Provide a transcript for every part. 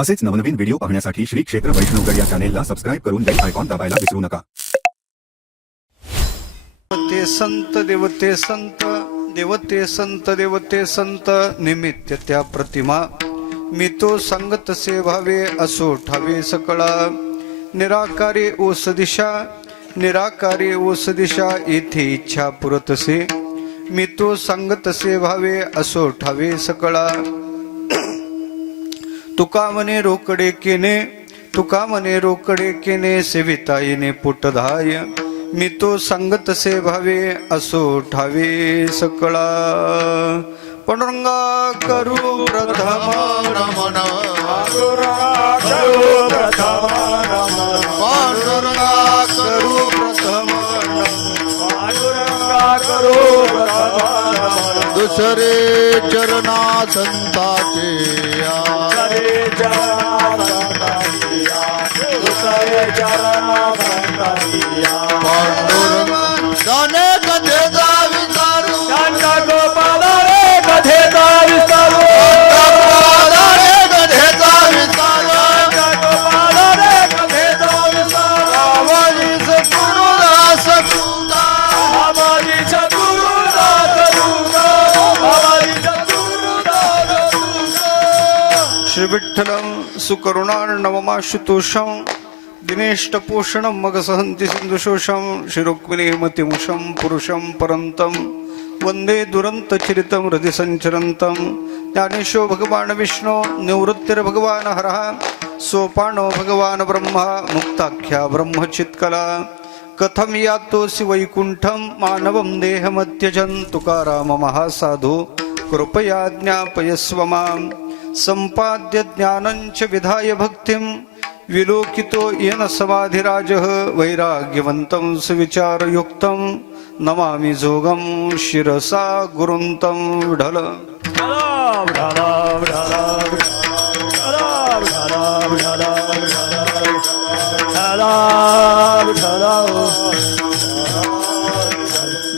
असेच नवनवीन व्हिडिओ पाहण्यासाठी श्री क्षेत्र वैष्णवगड या चॅनेलला सबस्क्राइब करून बेल आयकॉन दाबायला विसरू नका. देवते संत देवते संत देवते संत देवते संत निमित्त त्या प्रतिमा मी तो संगत से भावे असो ठावे सकळा निराकारी ओस दिशा निराकारी ओस दिशा येथे इच्छा पुरतसे मी तो संगत से भावे असो ठावे सकळा तुका मने रोकडे केने तुका मने रोकडे केने सेविता येणे पोटधाय मी तो संगत से भावे असो ठावे सकळा पांडुरंगा करू प्रथम नमन पांडुरंगा करू प्रथम पांडुरंगा करू प्रथम पांडुरंगा करू प्रथम दुसरे चरणा संताचे या. हरे चरणा दुसरे चरणा संतांच्या पांडुरंग जाणे कथेचा विचारू शांता गोपाल रे कथेचा विस्तारू जाणे कथेचा विचारू शांता गोपाल रे कथेचा विस्तारू आवाजीच गुरुदास तुझा आबाजीचा गुरुदास तुझा आबाजीचा गुरुदास तुझा श्री विठ्ठलं सुकरुणार्णवमाशुतोषं दिनेष्ट पोषणं मग सहन्ति सिंधुशोषं श्री रुक्मिणीमतिमुषं पुरुषं परन्तं वन्दे दुरन्तचरितं हृदि सञ्चरन्तं ज्ञानेशो भगवान् विष्णु निवृत्तिर्भगवान् हरः सोपानो भगवान् ब्रह्मा मुक्ताख्या ब्रह्मचित्कला कथं यातोऽसि वैकुण्ठं मानवं देहमत्यजन् तुकाराम महासाधु कृपया ज्ञापयस्व मां सम्पाद्य ज्ञानञ्च विधाय भक्तिं विलोकितो येन समाधिराजः वैराग्यवन्तं सुविचारयुक्तं नमामि जोगं शिरसा गुरुन्तं विठ्ठल.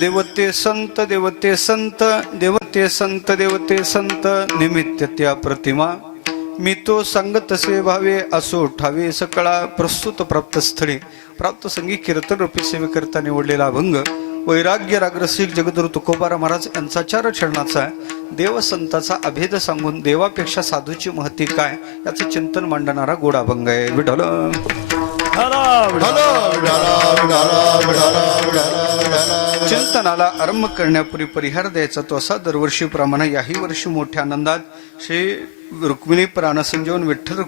देवते संत देवते संत देवते संत देवते संत निमित्त त्या प्रतिमा मी तो संगत से भावे असो ठावे सकळा. प्रस्तुत प्राप्त स्थळी प्राप्त संगीत कीर्तन रूपी सेवेकरता निवडलेला अभंग वैराग्य रागरसिक जगद्गुरु तुकोबाराम महाराज यांचा चार चरणाचा देव संताचा अभेद सांगून देवापेक्षा साधूची महती काय याचे चिंतन मांडणारा गोड अभंग आहे. विठ्ठल चिंतनाला आरंभ करण्यापूर्वी परिहार द्यायचा तो असा दरवर्षीप्रमाणे याही वर्षी मोठ्या आनंदात श्री रुक्मिणी प्राणसंजीवन विठ्ठल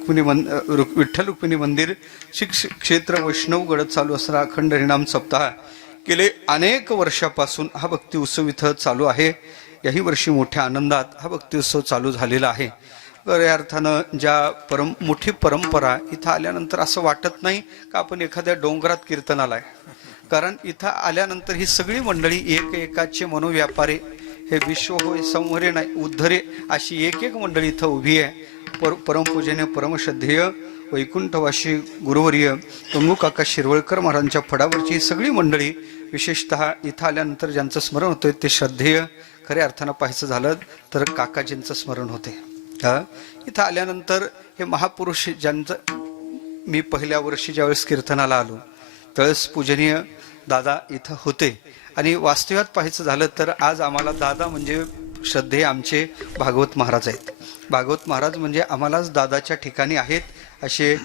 रुक्मिणी मंदिर श्री क्षेत्र वैष्णवगड चालू असणारा अखंड हरिनाम सप्ताह गेले अनेक वर्षापासून हा भक्ती उत्सव इथं चालू आहे. याही वर्षी मोठ्या आनंदात हा भक्ती उत्सव चालू झालेला आहे. खऱ्या अर्थानं ज्या मोठी परंपरा इथं आल्यानंतर असं वाटत नाही का आपण एखाद्या डोंगरात कीर्तनाला आहे, कारण इथं आल्यानंतर ही सगळी मंडळी एकाचे मनोव्यापारे हे विश्व होय संवरे नाही उद्धरे अशी एक मंडळी इथं उभी आहे. परमपूजनीय परमश्रद्धेय वैकुंठवासी गुरुवर्य तंगू काका शिरवळकर महाराजांच्या फडावरची सगळी मंडळी विशेषतः इथं आल्यानंतर ज्यांचं स्मरण होतंय ते श्रद्धेय खऱ्या अर्थानं पाहायचं झालं तर काकाजींचं स्मरण होते. इथं आल्यानंतर हे महापुरुष ज्यांचं मी पहिल्या वर्षी ज्यावेळेस कीर्तनाला आलो त्यावेळेस पूजनीय दादा इथं होते आणि वास्तव्यात पाहायचं झालं तर आज आम्हाला दादा म्हणजे श्रद्धेय आमचे भागवत महाराज आहेत. भागवत महाराज म्हणजे आम्हालाच दादाच्या ठिकाणी आहेत असे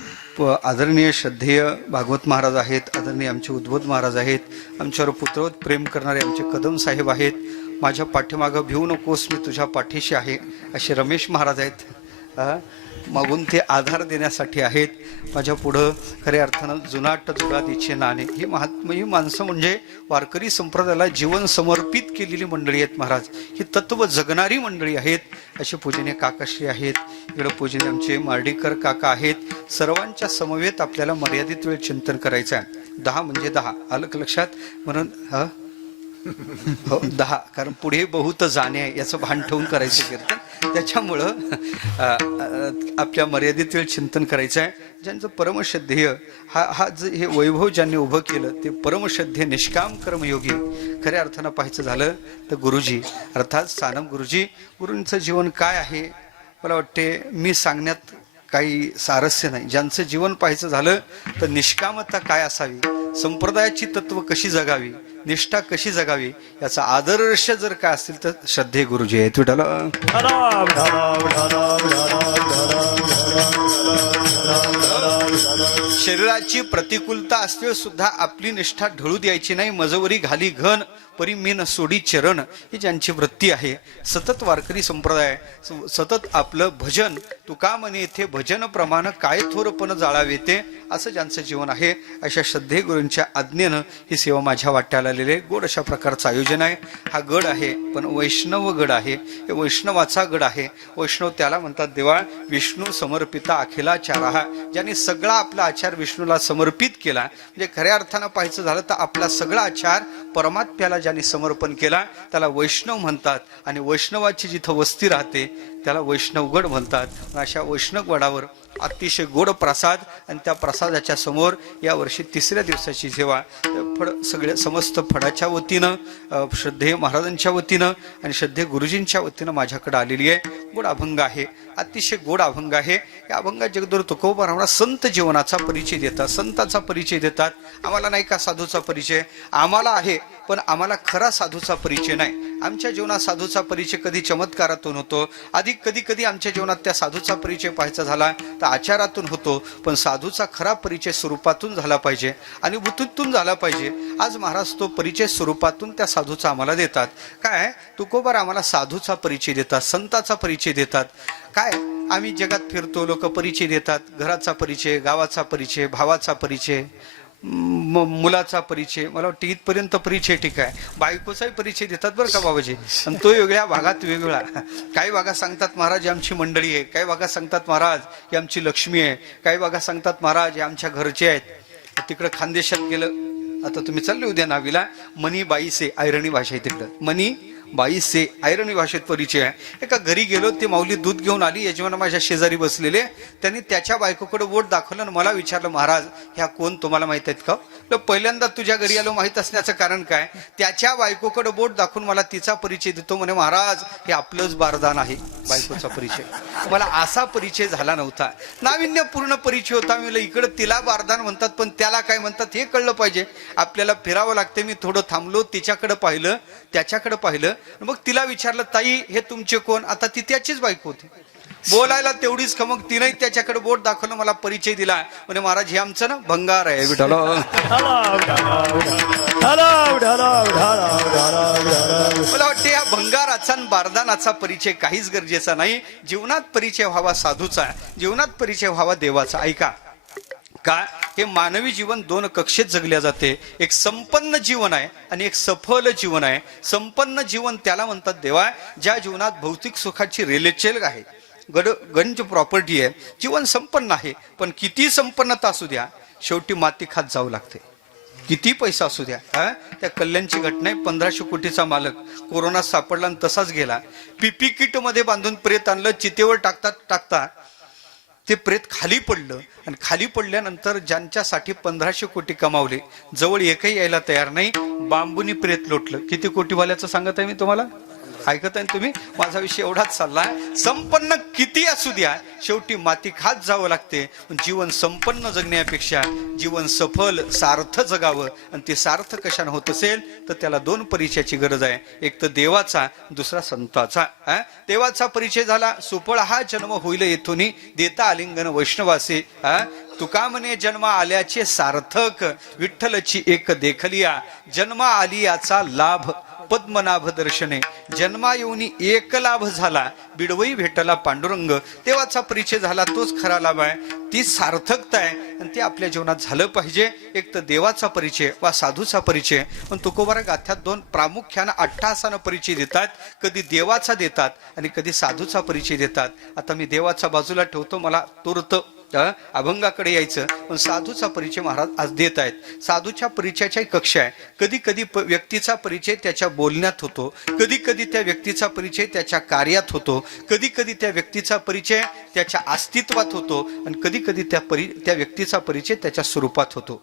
आदरणीय श्रद्धेय भागवत महाराज आहेत. आदरणीय आमचे उद्बोध महाराज आहेत. आमच्यावर पुत्रवत प्रेम करणारे आमचे कदम साहेब आहेत. माझ्या पाठीमागं भिवू नकोस मी तुझ्या पाठीशी आहे असे रमेश महाराज आहेत. मागून ते आधार देण्यासाठी आहेत. माझ्या पुढं खऱ्या अर्थानं जुनाट जुगादीचे नाणे ही ही माणसं म्हणजे वारकरी संप्रदायाला जीवन समर्पित केलेली मंडळी आहेत. महाराज ही तत्व जगणारी मंडळी आहेत. असे पूजनीय काकाश्री आहेत. इकडं पूजनीय आमचे मार्डीकर काका आहेत. सर्वांच्या समवेत आपल्याला मर्यादित वेळ चिंतन करायचं आहे. 10 म्हणजे 10 आलं का लक्षात म्हणून हो 10 कारण पुढे बहुत जाणे आहे याचं भान ठेवून करायचं कीर्तन. त्याच्यामुळं आपल्या मर्यादित वेळ चिंतन करायचं आहे. ज्यांचं परमश्रद्धेय हे वैभव ज्यांनी उभं केलं ते परमश्रद्धेय निष्काम कर्मयोगी खऱ्या अर्थानं पाहायचं झालं तर गुरुजी अर्थात सानम गुरुजी. गुरूंचं जीवन काय आहे मला वाटते मी सांगण्यात काही सारस्य नाही. ज्यांचं जीवन पाहायचं झालं तर निष्कामता काय असावी, संप्रदायाची तत्व कशी जगावी, निष्ठा कशी जगावी, याचा आदर्श जर काय असतील तर श्रद्धे गुरुजी आहेत. विठ्ठल शरीराची प्रतिकूलता असते सुद्धा आपली निष्ठा ढळू द्यायची नाही. मजवरी घाली घन परी मीन सोडी चरण, ही ज्यांची वृत्ती आहे. सतत वारकरी संप्रदाय, सतत आपलं भजन, तुका म्हणे येथे भजन प्रमाण काय थोरपण जाळावे ते, असं ज्यांचं जीवन आहे. अशा श्रद्धे गुरूंच्या आज्ञेनं ही सेवा माझ्या वाट्याला आलेली आहे. गोड अशा प्रकारचं आयोजन आहे. हा गड आहे पण वैष्णव गड आहे, हे वैष्णवाचा गड आहे. वैष्णव त्याला म्हणतात देवा विष्णू समर्पिता अखिलाचार, ज्यांनी सगळा आपला आचार विष्णूला समर्पित केला. म्हणजे खऱ्या अर्थानं पाहायचं झालं तर आपला सगळा आचार परमात्म्याला ज्यांनी समर्पण केला त्याला वैष्णव म्हणतात. आणि वैष्णवाची जिथं वस्ती राहते त्याला वैष्णवगड म्हणतात. अशा वैष्णवगडावर अतिशय गोड प्रसाद, आणि त्या प्रसादाच्या समोर यावर्षी 3ऱ्या दिवसाची सेवा फड सगळ्या समस्त फडाच्या वतीनं, श्रद्धेय महाराजांच्या वतीनं आणि श्रद्धेय गुरुजींच्या वतीनं माझ्याकडे आलेली आहे. गोड अभंग आहे, अतिशय गोड अभंग आहे. या अभंगात जगद्गुरू तुकोबा आम्हाला संत जीवनाचा परिचय देतात, संताचा परिचय देतात. आम्हाला नाही का साधूचा परिचय, आम्हाला आहे पण आम्हाला खरा साधूचा परिचय नाही. आमच्या जीवनात साधूचा परिचय कधी चमत्कारातून होतो, अधिक कधी कधी आमच्या जीवनात त्या साधूचा परिचय पाहायचा झाला तर आचारातून होतो. पण साधूचा खरा परिचय स्वरूपातून झाला पाहिजे, अनुभूतीतून झाला पाहिजे. आज महाराज तो परिचय स्वरूपातून त्या साधूचा आम्हाला देतात. काय तुकोबार आम्हाला साधूचा परिचय देतात, संताचा परिचय देतात. काय आम्ही जगात फिरतो, लोक परिचय देतात, घराचा परिचय, गावाचा परिचय, भावाचा परिचय, मुलाचा परिचय, मला वाटतं इथपर्यंत परिचय ठीक आहे. बायकोचाही परिचय देतात बरं का बाबाजी, आणि तो वेगळ्या भागात वेगवेगळा. काही भागात सांगतात महाराज ही आमची मंडळी आहे, काही भागात सांगतात महाराज ही आमची लक्ष्मी आहे, काही भागात सांगतात महाराज हे आमच्या घरचे आहेत. तिकडं खानदेशात गेलं, आता तुम्ही चालले उद्या नावीला, मनी बाईसे ऐरणी भाषा आहे तिकडं, मनी बाईसे ऐरणी भाषेत परिचय आहे. एका घरी गेलो, ते माऊली दूध घेऊन आली, यजमान माझ्या शेजारी बसलेले, त्यांनी त्याच्या बायकोकडे बोट दाखवलं आणि मला विचारलं महाराज ह्या कोण तुम्हाला माहित आहेत का? पहिल्यांदा तुझ्या घरी आलो, माहित असण्याचं कारण काय? त्याच्या बायकोकडे बोट दाखवून मला तिचा परिचय देतो, म्हणे महाराज हे आपलंच बारदान आहे. बायकोचा परिचय मला असा परिचय झाला नव्हता, नाविन्यपूर्ण परिचय होता. मी म्हणलं इकडं तिला बारदान म्हणतात पण त्याला काय म्हणतात हे कळलं पाहिजे. आपल्याला फिरावं लागते. मी थोडं थांबलो, तिच्याकडे पाहिलं, त्याच्याकडे पाहिलं, मग तिला विचारलं ताई हे तुमचे कोण? आता ती त्याचीच बायको होती, बोलायला तेवढीच का, मग तिने त्याच्याकडे बोट दाखवलं, मला परिचय दिला, म्हणजे महाराज हे आमचं ना भंगार आहे. विठ्ठल मला वाटते या भंगाराचा आणि बारदानाचा परिचय काहीच गरजेचा नाही. जीवनात परिचय व्हावा साधूचा, जीवनात परिचय व्हावा देवाचा. ऐका का, हे मानवी जीवन 2 कक्षेत जगल्या जाते. एक संपन्न जीवन आहे आणि एक सफल जीवन आहे. संपन्न जीवन त्याला म्हणतात देवा ज्या जीवनात भौतिक सुखाची रेलचेल आहे, गंज प्रॉपर्टी आहे, जीवन संपन्न आहे. पण किती संपन्नता असू द्या शेवटी माती खात जावं लागते. किती पैसा असू द्या. त्या कल्याणची घटना आहे, 1500 कोटीचा मालक कोरोना सापडला आणि तसाच गेला. पीपी किट मध्ये बांधून प्रेत आणलं, चितेवर टाकता ते प्रेत खाली पडलं, आणि खाली पडल्यानंतर ज्यांच्यासाठी 1500 कोटी कमावले जवळ एकही यायला तयार नाही, बांबूनी प्रेत लोटलं. किती कोटीवाल्याचं सांगत आहे मी तुम्हाला, ऐकत आहे तुम्ही? माझा विषय एवढाच चालला. संपन्न किती असू द्या शेवटी माती खात जावं लागते. जीवन संपन्न जगण्यापेक्षा जीवन सफल सार्थ जगावं, आणि ते सार्थ कशाने होत असेल तर त्याला 2 परिचयाची गरज आहे. एक तर देवाचा, दुसरा संताचा. देवाचा परिचय झाला, सुफळ हा जन्म होईल येथून देता आलिंगन वैष्णवासे. तुका म्हणे जन्म आल्याचे सार्थक, विठ्ठलची एक देखलिया, जन्म आली याचा लाभ पद्मनाभ दर्शने, जन्मा येऊनी एक लाभ झाला, बिडवई भेटला पांडुरंग. देवाचा परिचय झाला तोच खरा लाभ आहे, ती सार्थकता आहे, आणि ते आपल्या जीवनात झालं पाहिजे. एक तर देवाचा परिचय वा साधूचा परिचय. पण तुकोबारा गाथ्यात 2 प्रामुख्यानं अट्टहासानं परिचय देतात. कधी देवाचा देतात आणि कधी साधूचा परिचय देतात. आता मी देवाचा बाजूला ठेवतो, मला तुर्त अभंगाकडे यायचं. पण साधूचा परिचय महाराज आज देत आहेत. साधूच्या परिचयाच्या कक्षा आहे. कधी कधी व्यक्तीचा परिचय त्याच्या बोलण्यात होतो, कधी कधी त्या व्यक्तीचा परिचय त्याच्या कार्यात होतो, कधी कधी त्या व्यक्तीचा परिचय त्याच्या अस्तित्वात होतो, आणि कधी कधी त्या व्यक्तीचा परिचय त्याच्या स्वरूपात होतो.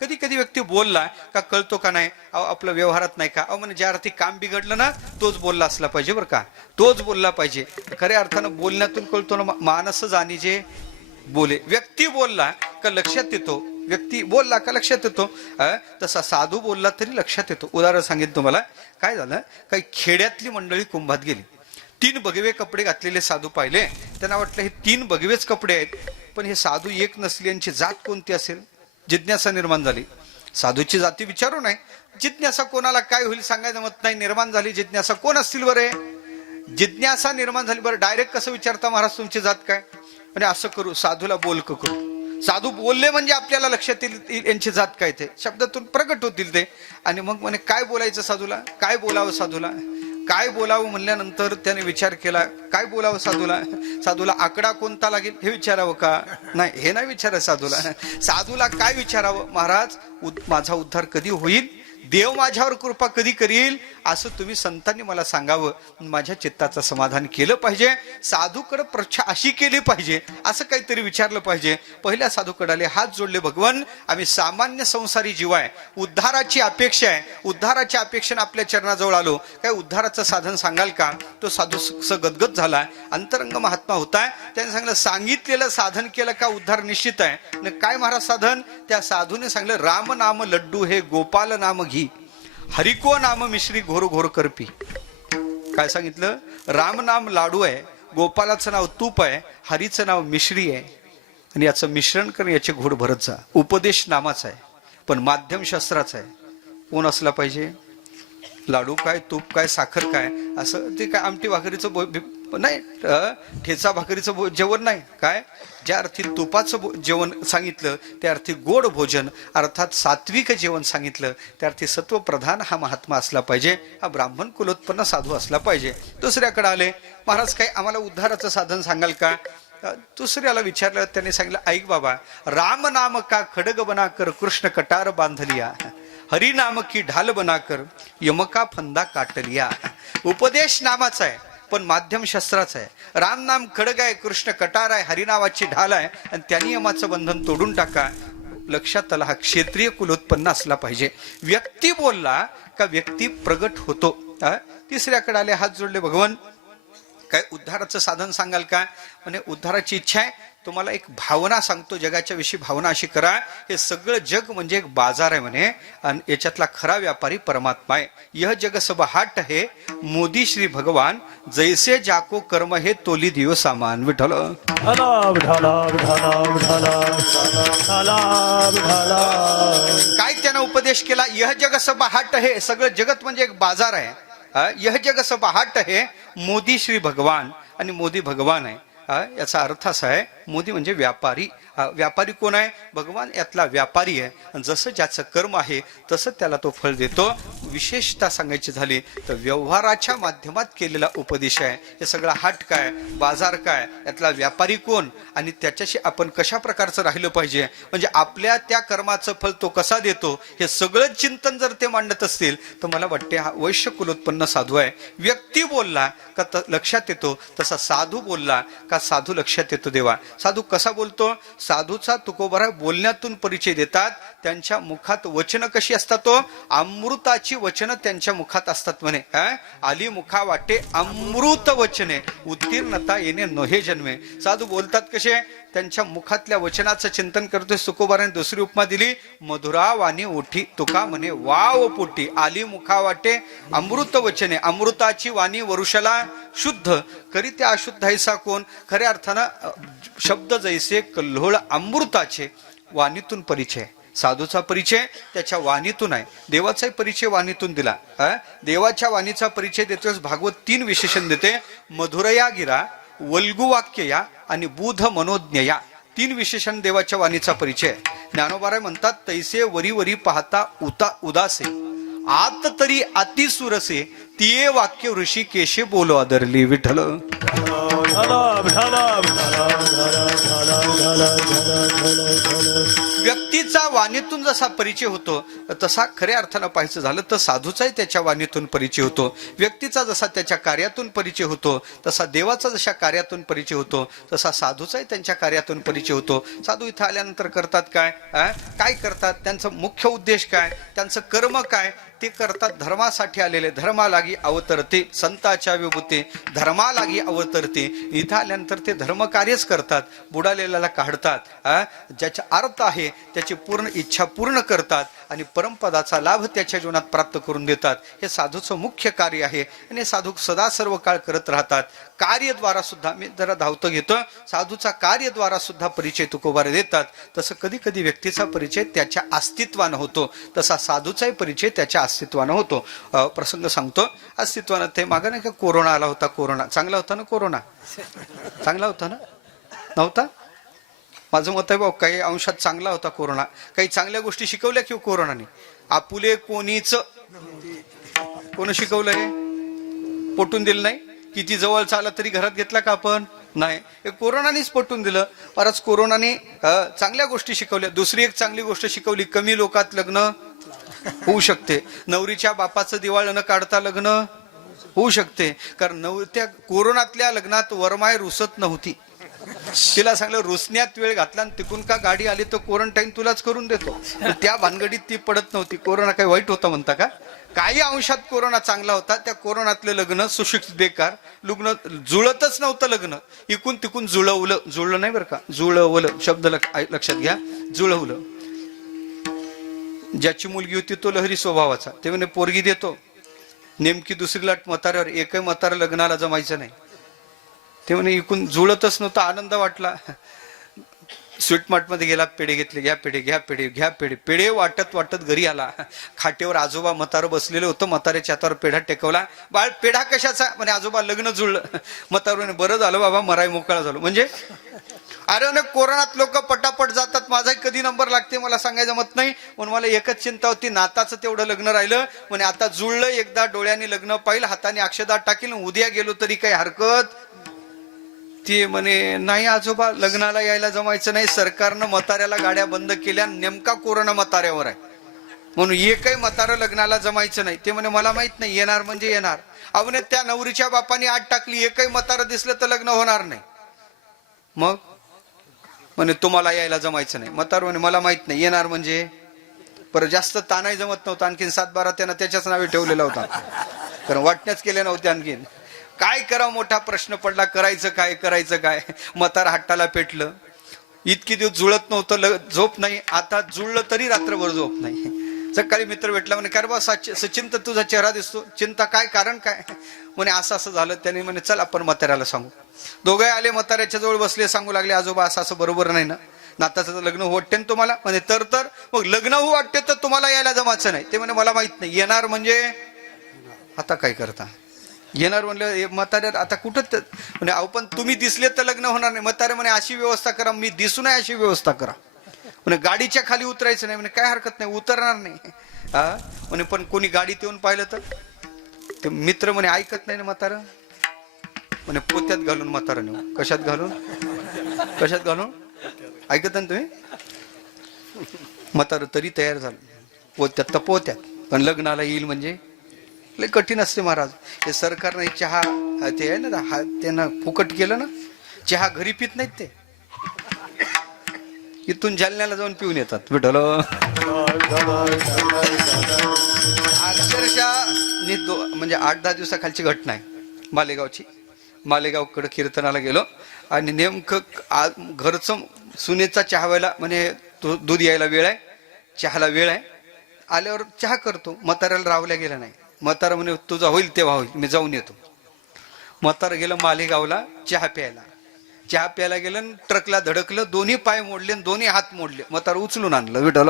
कधी कधी व्यक्ती बोलला का कळतो का नाही, आपलं व्यवहारात नाही का, म्हणजे ज्या अर्थी काम बिघडलं ना तोच बोलला असला पाहिजे बरं का, तोच बोलला पाहिजे. खऱ्या अर्थानं बोलण्यातून कळतो ना, मानस जाणीजे बोले. व्यक्ती बोलला का लक्षात येतो, व्यक्ती बोलला का लक्षात येतो. तसा साधू बोलला तरी लक्षात येतो. उदाहरण सांगितलं तुम्हाला. काय झालं, काही खेड्यातली मंडळी कुंभात गेली. 3 भगवे कपडे घातलेले साधू पाहिले. त्यांना वाटलं हे 3 भगवेच कपडे आहेत, पण हे साधू एक नसले, यांची जात कोणती असेल. जिज्ञासा निर्माण झाली. साधूची जाती विचारू नाही, जिज्ञासा कोणाला काय होईल सांगायचं मत नाही. निर्माण झाली जिज्ञासा, कोण असतील बरे. जिज्ञासा निर्माण झाली. बरं डायरेक्ट कसं विचारता महाराज तुमची जात काय. म्हणजे असं करू, साधूला बोलक करू. साधू बोलले म्हणजे आपल्याला लक्षात येईल यांची जात काय, ते शब्दातून प्रगट होतील ते. आणि मग म्हणे काय बोलायचं साधूला, काय बोलावं साधूला. काय बोलावं म्हणल्यानंतर त्याने विचार केला, काय बोलावं साधूला. साधूला आकडा कोणता लागेल हे विचारावं का. नाही, हे नाही विचारायचं साधूला. साधूला काय विचारावं, महाराज माझा उद्धार कधी होईल, देव माझ्यावर कृपा कधी करील, असं तुम्ही संतांनी मला सांगावं. माझ्या चित्ताचं समाधान केलं पाहिजे. साधूकडे प्रच्छा अशी केली पाहिजे, असं काहीतरी विचारलं पाहिजे. पहिल्या साधूकडे आले, हात जोडले. भगवान आम्ही सामान्य संसारी जीव आहे, उद्धाराची अपेक्षा आहे. उद्धाराच्या अपेक्षेने आपल्या चरणाजवळ आलो, काय उद्धाराचं साधन सांगाल का. तो साधू गदगद झाला. अंतरंग महात्मा होता. त्याने सांगितलं सांगितलेलं साधन केलं का उद्धार निश्चित आहे. काय महाराज साधन. त्या साधूने सांगितलं राम नाम लड्डू हे गोपाल नाम घी, हरिको नाम मिश्री घोर घोर करपी. काय सांगितलं, राम नाम लाडू आहे, गोपालाचं नाव तूप आहे, हरीचं नाव मिश्री आहे, आणि याचं मिश्रण कर, याचे घोड भरत जा. उपदेश नामाचा आहे, पण माध्यम शास्त्राचा आहे. कोण असला पाहिजे. लाडू काय, तूप काय, साखर काय, असं ते काय आमटी भाकरीचं नाही, ठेचा भाकरीचं जेवण नाही. काय ज्या अर्थी तुपाचं जेवण सांगितलं त्या अर्थी गोड भोजन, अर्थात सात्विक जेवण सांगितलं त्या अर्थी सत्वप्रधान हा महात्मा असला पाहिजे. हा ब्राह्मण कुलोत्पन्न साधू असला पाहिजे. दुसऱ्याकडे आले, महाराज काही आम्हाला उद्धाराचं साधन सांगाल का. दुसऱ्याला विचारलं, त्याने सांगितलं ऐक बाबा, राम नाम का खडग बना कर कृष्ण कटार बांधलिया, हरी नाम की ढाल बनाकर यमका फंदा काटलिया. उपदेश नामाचा आहे पण माध्यम शस्त्राचं आहे. राम नाम खडग आहे, कृष्ण कटार आहे, हरिनावाची ढाल आहे, आणि त्यांनी यमाचं बंधन तोडून टाका. लक्षात आला, हा क्षत्रिय कुलोत्पन्न असला पाहिजे. व्यक्ती बोलला का व्यक्ती प्रगट होतो. तिसऱ्याकडे आले, हात जोडले. भगवान काय उद्धाराचं साधन सांगाल का. म्हणजे उद्धाराची इच्छा आहे. तुम्हाला एक भावना सांगतो, जगाच्या विषयी भावना अशी करा, हे सगळं जग म्हणजे एक बाजार आहे म्हणे, आणि याच्यातला खरा व्यापारी परमात्मा आहे. यह जग सब हाट है, मोदी श्री भगवान, जैसे जाको कर्म हे तोली दियो सामान. विठ्ठल काय त्यानं उपदेश केला. यह जग सब हाट है, सगळं जगत म्हणजे एक बाजार आहे. यह जग सब हाट है, मोदी श्री भगवान, आणि मोदी भगवान आहे. याचा अर्थ असा आहे, मोदी म्हणजे व्यापारी. व्यापारी कोण आहे, भगवान यातला व्यापारी आहे. आणि जसं ज्याचं कर्म आहे तसं त्याला तो फळ देतो. विशेषतः सांगायची झाली तर व्यवहाराच्या माध्यमात केलेला उपदेश आहे. हे सगळं हाट काय, बाजार काय, यातला व्यापारी कोण, आणि त्याच्याशी आपण कशा प्रकारचं राहिलं पाहिजे, म्हणजे आपल्या त्या कर्माचं फळ तो कसा देतो, हे सगळं चिंतन जर ते मांडत असतील तर मला वाटते हा वैश्य कुलोत्पन्न साधू आहे. व्यक्ती बोलला का लक्षात येतो, तसा साधू बोलला का साधू लक्षात येतो. देवा साधू कसा बोलतो. साधूचा तुकोबरा बोलण्यातून परिचय देतात. त्यांच्या मुखात वचन कशी असतात, तो अमृताची वचन त्यांच्या मुखात असतात म्हणे. आली मुखा वाटे अमृत वचने, उत्तीर्णता येणे नोहे जन्मे. साधू बोलतात कसे, त्यांच्या मुखातल्या वचनाचं चिंतन करतोय. तुकोबाराने दुसरी उपमा दिली, मधुरा वाणी ओठी, तुका म्हणे वाव पोटी. आली मुखा वाटे अमृत वचने, अमृताची वाणी वरुषाला शुद्ध करी, त्या अशुद्ध हैसा कोण. खऱ्या अर्थानं शब्द जैसे कल्होळ अमृताचे. वाणीतून परिचय, साधूचा परिचय त्याच्या वाणीतून आहे. देवाचाही परिचय वाणीतून दिला. देवाच्या वाणीचा परिचय देतोस भागवत 3 विशेषण देते. मधुरया गिरा, वल्गुवाक्यया आणि बुध मनोज्ञया. 3 विशेषण देवाच्या वाणीचा परिचय. ज्ञानोबाराय म्हणतात, तैसे वरी वरी पाहता उदासे, आत तरी अतिसुरसे, तिये वाक्य ऋषी केशे बोलो आदरली. विठ्ठल व्यक्तीचा वाणीतून जसा परिचय होतो तसा खऱ्या अर्थानं पाहायचं झालं तर साधूचाही त्याच्या वाणीतून परिचय होतो. व्यक्तीचा जसा त्याच्या कार्यातून परिचय होतो तसा देवाचा जशा कार्यातून परिचय होतो तसा साधूचाही त्यांच्या कार्यातून परिचय होतो. साधू इथं आल्यानंतर करतात काय, काय करतात, त्यांचा मुख्य उद्देश काय, त्यांचं कर्म काय, ते करतात धर्मासाठी आलेले, धर्मालागी अवतरते, संताच्या विभूते धर्मालागी अवतरते. इथं आल्यानंतर ते धर्मकार्यच करतात, बुडालेल्याला काढतात, ज्याचा अर्थ आहे त्याची पूर्ण इच्छा पूर्ण करतात आणि परमपदाचा लाभ त्याच्या जीवनात प्राप्त करून देतात. हे साधूचं मुख्य कार्य आहे आणि साधू सदा सर्व काळ करत राहतात. कार्यद्वारा सुद्धा, मी जरा धावतं घेतो, साधूचा कार्यद्वारा सुद्धा परिचय तुकोबारे देतात. तसं कधी कधी व्यक्तीचा परिचय त्याच्या अस्तित्वानं होतो, तसा साधूचाही परिचय त्याच्या अस्तित्वानं होतो. प्रसंग सांगतो अस्तित्वानं. ते मागं नाही का कोरोना आला होता, कोरोना चांगला होता ना, कोरोना चांगला होता ना, नव्हता? माझं मत आहे भाऊ, काही अंशात चांगला होता कोरोना, काही चांगल्या गोष्टी शिकवल्या किंवा कोरोनाने. आपुले कोणीच कोण शिकवलंय? पटून दिलं नाही. किती जवळ चाला तरी घरात घेतला का आपण? नाही, हे कोरोनानेच पटवून दिलं. परत कोरोनाने चांगल्या गोष्टी शिकवल्या. दुसरी एक चांगली गोष्ट शिकवली, कमी लोकात लग्न होऊ शकते. नवरीच्या बापाचं दिवाळ न काढता लग्न होऊ शकते, कारण त्या कोरोनातल्या लग्नात वरमाय रुसत नव्हती. तिला सांगलं रुसण्यात वेळ घातला आणि तिकून का गाडी आली तर क्वारंटाईन तुलाच करून देतो, त्या भानगडीत ती पडत नव्हती. कोरोना काही वाईट होता म्हणता का? काही अंशात कोरोना चांगला होता. त्या कोरोनातलं लग्न सुशिक्षित बेकार, लग्न जुळतच नव्हतं. लग्न इकून तिकून जुळवलं, जुळलं नाही बरं का, जुळवलं शब्द लक्षात घ्या, जुळवलं. ज्याची मुलगी होती तो लहरी स्वभावाचा, ते म्हणे पोरगी देतो, नेमकी दुसरी लाट म्हाताऱ्यावर, एकही म्हातारा लग्नाला जमायचं नाही. ते म्हणे इकून जुळतच नव्हतं. आनंद वाटला. स्वीट मार्ट मध्ये गेला, पेढे घेतले, घ्या पेढे, घ्या पेढे, घ्या पेढे. पेढे वाटत वाटत घरी आला. खाटेवर आजोबा म्हातारं बसलेलं होतं. म्हाताऱ्याच्या हातावर पेढा टेकवला. बाळ पेढा कशाचा? म्हणे आजोबा लग्न जुळलं. म्हातारं बरं झालं बाबा, मराय मोकळा झालो. म्हणजे अरे ना, कोरोनात लोक पटापट जातात, माझाही कधी नंबर लागते मला सांगायचं मत नाही. म्हणून मला एकच चिंता होती, नाताचं तेवढं लग्न राहिलं. म्हणे आता जुळलं, एकदा डोळ्यांनी लग्न पाहिलं, हाताने अक्षदा टाकील, उद्या गेलो तरी काही हरकत. ते म्हणे नाही आजोबा, लग्नाला यायला जमायचं नाही, सरकारनं म्हाताऱ्याला गाड्या बंद केल्या, नेमका कोरोना म्हाताऱ्यावर आहे म्हणून एकही म्हातारं लग्नाला जमायचं नाही. ते म्हणे मला माहित नाही, येणार म्हणजे येणार. अवने त्या नवरीच्या बापाने आत टाकली, एकही म्हातारं दिसलं तर लग्न होणार नाही. मग म्हणे तुम्हाला यायला जमायचं नाही. म्हातारं म्हणे मला माहित नाही, येणार म्हणजे. परत जास्त तानाही जमत नव्हता. आणखीन 7-12 त्यानं त्याच्याच नावे ठेवलेला होता, कारण वाटण्याच केले नव्हते. आणखीन काय करावं, मोठा प्रश्न पडला. करायचं काय, करायचं काय. म्हातारा हट्टाला पेटलं. इतकी दिवस जुळत नव्हतं, झोप नाही. आता जुळलं तरी रात्रभर झोप नाही. सकाळी मित्र भेटला, म्हणे काय बा सचिन, तर तुझा चेहरा दिसतो, चिंता काय, कारण काय? म्हणे असं असं झालं. त्याने म्हणे चल आपण म्हाताऱ्याला सांगू. दोघे आले, म्हाताऱ्याच्या जवळ बसले, सांगू लागले आजोबा असं असं बरोबर नाही ना, नाताचं लग्न वाटते ना तुम्हाला? म्हणे तर मग लग्न होऊ वाटते तर तुम्हाला यायला जमायचं नाही. ते म्हणे मला माहित नाही, येणार म्हणजे. आता काय करता? येणार म्हणलं म्हाताऱ्या आता कुठं म्हणे अहो पण तुम्ही दिसले तर लग्न होणार नाही. म्हातारे म्हणे अशी व्यवस्था करा, मी दिसू नये अशी व्यवस्था करा. म्हणे गाडीच्या खाली उतरायचं नाही. म्हणे काय हरकत नाही, उतरणार नाही. म्हणे पण कोणी गाडीत येऊन पाहिलं तर? ते मित्र म्हणे ऐकत नाही ना म्हातारं. म्हणे पोत्यात घालून म्हातारं नेऊ. कशात घालून? कशात घालून? ऐकत ना तुम्ही? म्हातारं तरी तयार झालं, पोत्यात तर पोत्यात, पण लग्नाला येईल म्हणजे लय कठीण असते महाराज. हे सरकारने चहा ते आहे ना, त्यांना फुकट केलं ना, चहा घरी पित नाहीत ते, इथून जालन्याला जाऊन पिऊन येतात. विठ्ठल अक्षरशः म्हणजे 8-10 दिवसाखालची घटना आहे मालेगावची. मालेगावकडे कीर्तनाला गेलो आणि नेमकं घरचं सुनेचा चहा व्हायला, म्हणजे दूध यायला वेळ आहे, चहाला वेळ आहे. आल्यावर चहा करतो. म्हाताऱ्याला रावल्या गेला नाही. म्हातारा म्हणे तुझा होईल तेव्हा होईल, मी जाऊन येतो. म्हातारं गेलं मालेगावला चहा प्यायला. चहा प्यायला गेलं, ट्रकला धडकलं, दोन्ही पाय मोडले, दोन्ही हात मोडले. म्हातारं उचलून आणलं. विठ्ठल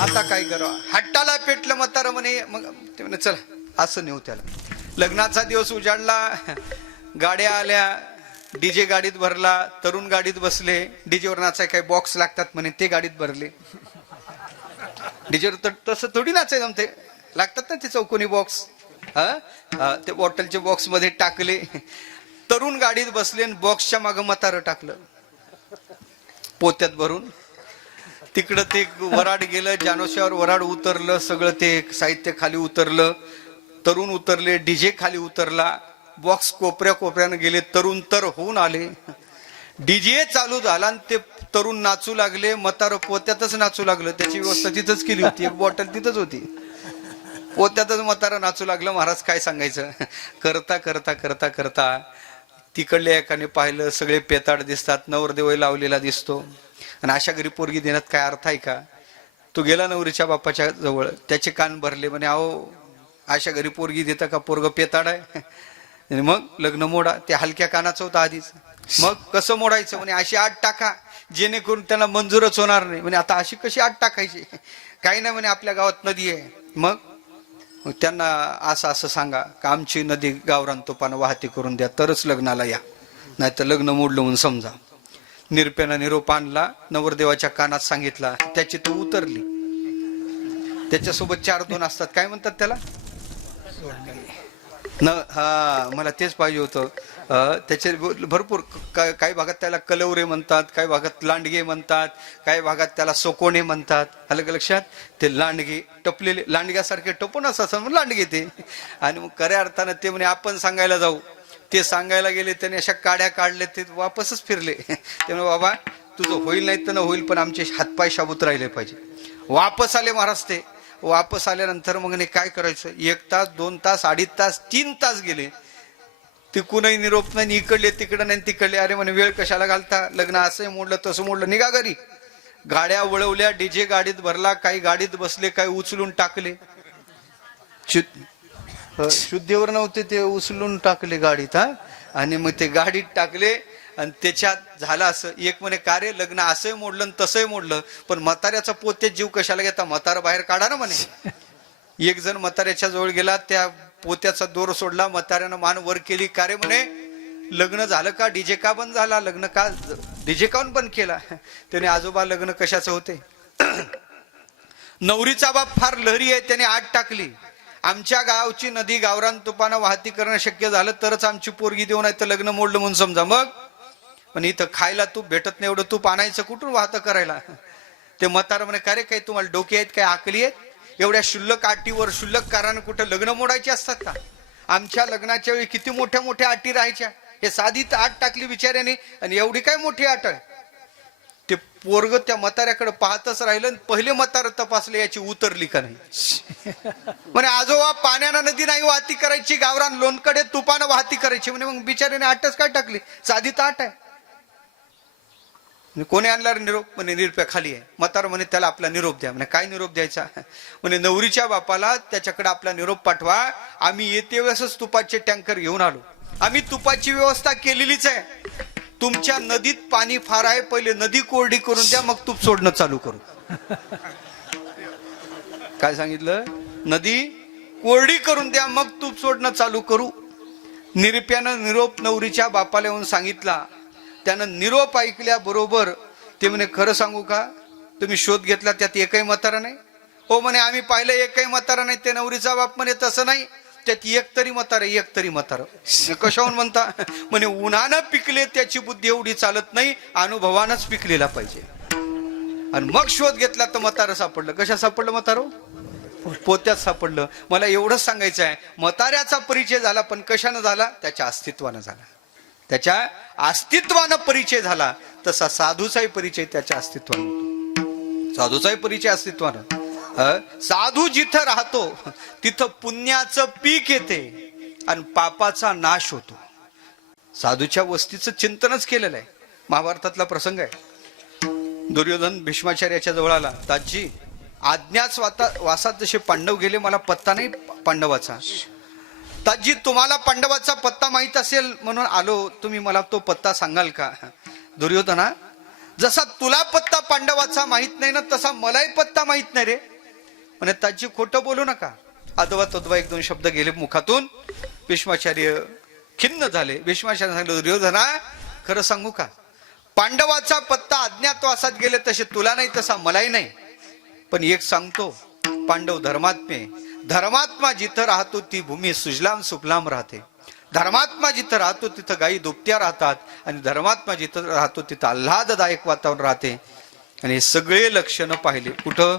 आता काय करावं? हट्टाला पेटलं. म्हातारं म्हणे मग ते म्हणे चल असं नेऊ त्याला. लग्नाचा दिवस उजाडला, गाड्या आल्या, डीजे गाडीत भरला, तरुण गाडीत बसले. डीजेवर नाचाय काही बॉक्स लागतात म्हणे, ते गाडीत भरले. डीजेवर तसं थोडी नाचाय जमते, लागतात ना ते चौकोनी बॉक्स. ते बॉटलच्या बॉक्स मध्ये टाकले. तरुण गाडीत बसले, बॉक्सच्या मागं म्हातारं टाकलं पोत्यात भरून. तिकडं ते वराड गेलं, जानोश्यावर वराड उतरलं, सगळं ते साहित्य खाली उतरलं, तरुण उतरले, डीजे खाली उतरला, बॉक्स कोपऱ्या कोपऱ्यानं गेले, तरुण तर होऊन आले. डीजे चालू झाला आणि ते तरुण नाचू लागले, म्हातारं पोत्यातच नाचू लागलं. त्याची व्यवस्था तिथंच केली होती, एक बॉटल तिथंच होती, पोत्यातच म्हातारं नाचू लागलं. महाराज काय सांगायचं. करता करता करता करता तिकडल्या एकाने पाहिलं, सगळे पेताड दिसतात, नवरदेव लावलेला दिसतो. आणि अशा घरी पोरगी देण्यात काय अर्थ आहे का. तो गेला नवरीच्या बापाच्या जवळ, त्याचे कान भरले, म्हणे अहो अशा घरी पोरगी देता का, पोरग पेताड आहे. मग लग्न मोडा. ते हलक्या कानाचं होतं आधीच. मग कसं मोडायचं. म्हणे अशी आठ टाका जेणेकरून त्यांना मंजूरच होणार नाही. म्हणजे आता अशी कशी आठ टाकायची. काही नाही म्हणे, आपल्या गावात नदी आहे. मग त्यांना असं असं सांगा का आमची नदी गावरान तुपानं वाहती करून द्या, तरच लग्नाला या, नाही तर लग्न मोडलं म्हणून समजा. निरप्यानं निरोप आणला, नवरदेवाच्या कानात सांगितला, त्याची तो उतरली. त्याच्यासोबत 4-2 असतात, काय म्हणतात त्याला हा, मला तेच पाहिजे होतं. त्याचे भरपूर काही भागात त्याला कलवरे म्हणतात, काही भागात लांडगे म्हणतात, काही भागात त्याला सोकोणे म्हणतात. आलं का लक्षात. ते लांडगे टपलेले, लांडग्यासारखे टपून असं लांडगे ते. आणि मग खऱ्या अर्थानं ते म्हणे आपण सांगायला जाऊ. ते सांगायला गेले, त्याने अशा काड्या काढले, ते वापसच फिरले. त्यामुळे बाबा तुझं होईल नाही तर न होईल, पण आमचे हातपाय शाबूत राहिले पाहिजे. वापस आले महाराज. ते वापस आल्यानंतर मग काय करायचं. 1 तास 2 तास 2.5 तास 3 तास गेले. तिकूनही निरोप नाही, इकडले तिकडं नाही, तिकडले. अरे म्हणे वेळ कशाला घालता, लग्न असं मोडलं तसं मोडलं, निघा घरी. गाड्या वळवल्या, डीजे गाडीत भरला, काही गाडीत बसले, काही उचलून टाकले. शुद्धीवर नव्हते ते, उचलून टाकले गाडीत. हा, आणि मग ते गाडीत टाकले. आणि त्याच्यात झालं असं. एक म्हणे का रे, लग्न असंही मोडलं आणि तसंही मोडलं, पण म्हाताऱ्याचा पोत्यात जीव कशाला घेता, म्हातारा बाहेर काढा ना म्हणे. एक जण म्हाताऱ्याच्या जवळ गेला, त्या पोत्याचा दोर सोडला, म्हाताऱ्यानं मान वर केली. का रे म्हणे, लग्न झालं का, डीजे का बंद झाला, लग्न का डीजे काऊन बंद केला. त्याने आजोबा लग्न कशाचं होते. नवरीचा बाप फार लहरी आहे, त्याने आत टाकली. आमच्या गावची नदी गावरान तुपानं वाहती करणं शक्य झालं तरच आमची पोरगी देऊ, नाही तर लग्न मोडलं म्हणून समजा. मग पण इथं खायला तूप भेटत नाही, एवढं तूप आणायचं कुठून वाहतं करायला. ते म्हातारं म्हणे का रे, काही तुम्हाला डोके आहेत, काय आकली आहेत. एवढ्या शुल्लक अटीवर शुल्लक कारानं कुठं लग्न मोडायचे असतात का. आमच्या लग्नाच्या वेळी किती मोठ्या मोठ्या अटी राहायच्या. हे साधी आट टाकली बिचाऱ्याने, आणि एवढी काय मोठी आट आहे. ते पोरग त्या म्हाताऱ्याकडे पाहतच राहिलं. आणि पहिले म्हातारं तपासले, याची उतरली का नाही. म्हणे आजोबा पाण्यानं नदी नाही वाहती करायची, गावरान लोणकडे तुपानं वाहती करायची. म्हणे मग बिचाऱ्याने आटच काय टाकली, साधी आट आहे. कोणी आणला निरोप. म्हणे निरप्या खाली आहे. म्हातारं म्हणे त्याला आपला निरोप द्या. म्हणे काय निरोप द्यायचा. म्हणे नवरीच्या बापाला त्याच्याकडे आपला निरोप पाठवा, आम्ही येते वेळेसच तुपाचे टँकर घेऊन आलो, आम्ही तुपाची व्यवस्था केलेलीच आहे. तुमच्या नदीत पाणी फार आहे, पहिले नदी कोरडी करून द्या, मग तूप सोडणं चालू करू. काय सांगितलं, नदी कोरडी करून द्या, मग तूप सोडणं चालू करू. निरप्यानं निरोप नवरीच्या बापाला येऊन सांगितला. त्यानं निरोप ऐकल्याबरोबर ते म्हणे खरं सांगू का, तुम्ही शोध घेतला त्यात एकही म्हातारा नाही. हो म्हणे आम्ही पाहिलं, एकही म्हातारा नाही. ते नवरीचा बाप म्हणे तसं नाही, त्यात एक तरी म्हातारा, एक तरी म्हातारा. कशाहून म्हणता. म्हणे उन्हानं पिकले त्याची बुद्धी एवढी चालत नाही, अनुभवानंच पिकलेला पाहिजे. आणि मग शोध घेतला तर म्हातारं सापडलं. कशा सापडलं म्हातारं, पोत्यात सापडलं. मला एवढंच सांगायचं आहे, म्हाताऱ्याचा परिचय झाला, पण कशानं झाला, त्याच्या अस्तित्वानं झाला. त्याच्या अस्तित्वानं परिचय झाला. तसा साधूचाही परिचय त्याच्या अस्तित्वानं, साधूचाही परिचय अस्तित्वानं. साधू जिथं राहतो तिथं पुण्याचं पीक येते आणि पापाचा नाश होतो. साधूच्या वस्तीचं चिंतनच केलेलं आहे. महाभारतातला प्रसंग आहे. दुर्योधन भीष्माचार्याच्या जवळ आला. ताजी आज्ञाच वासात जसे पांडव गेले, मला पत्ता नाही पांडवाचा. ताजी तुम्हाला पांडवाचा पत्ता माहित असेल म्हणून आलो, तुम्ही मला तो पत्ता सांगाल का. दुर्योधना, जसा तुला पत्ता पांडवाचा माहित नाही ना, तसा मलाही पत्ता माहित नाही रे. म्हणे ताजी खोटं बोलू नका. अदवा तद्वा 1-2 शब्द गेले मुखातून. भीष्माचार्य खिन्न झाले. भीष्माचार्य सांगितलं, दुर्योधना खरं सांगू का, पांडवाचा पत्ता अज्ञातवासात गेले तसे तुला नाही, तसा मलाही नाही. पण एक सांगतो, पांडव धर्मात्मे. धर्मात्मा जिथं राहतो ती भूमी सुजलाम सुफलाम राहते. धर्मात्मा जिथं राहतो तिथं गायी दुभत्या राहतात, आणि धर्मात्मा जिथं राहतो तिथं आल्हाददायक वातावरण राहते. आणि हे सगळे लक्षणं पाहिले कुठं,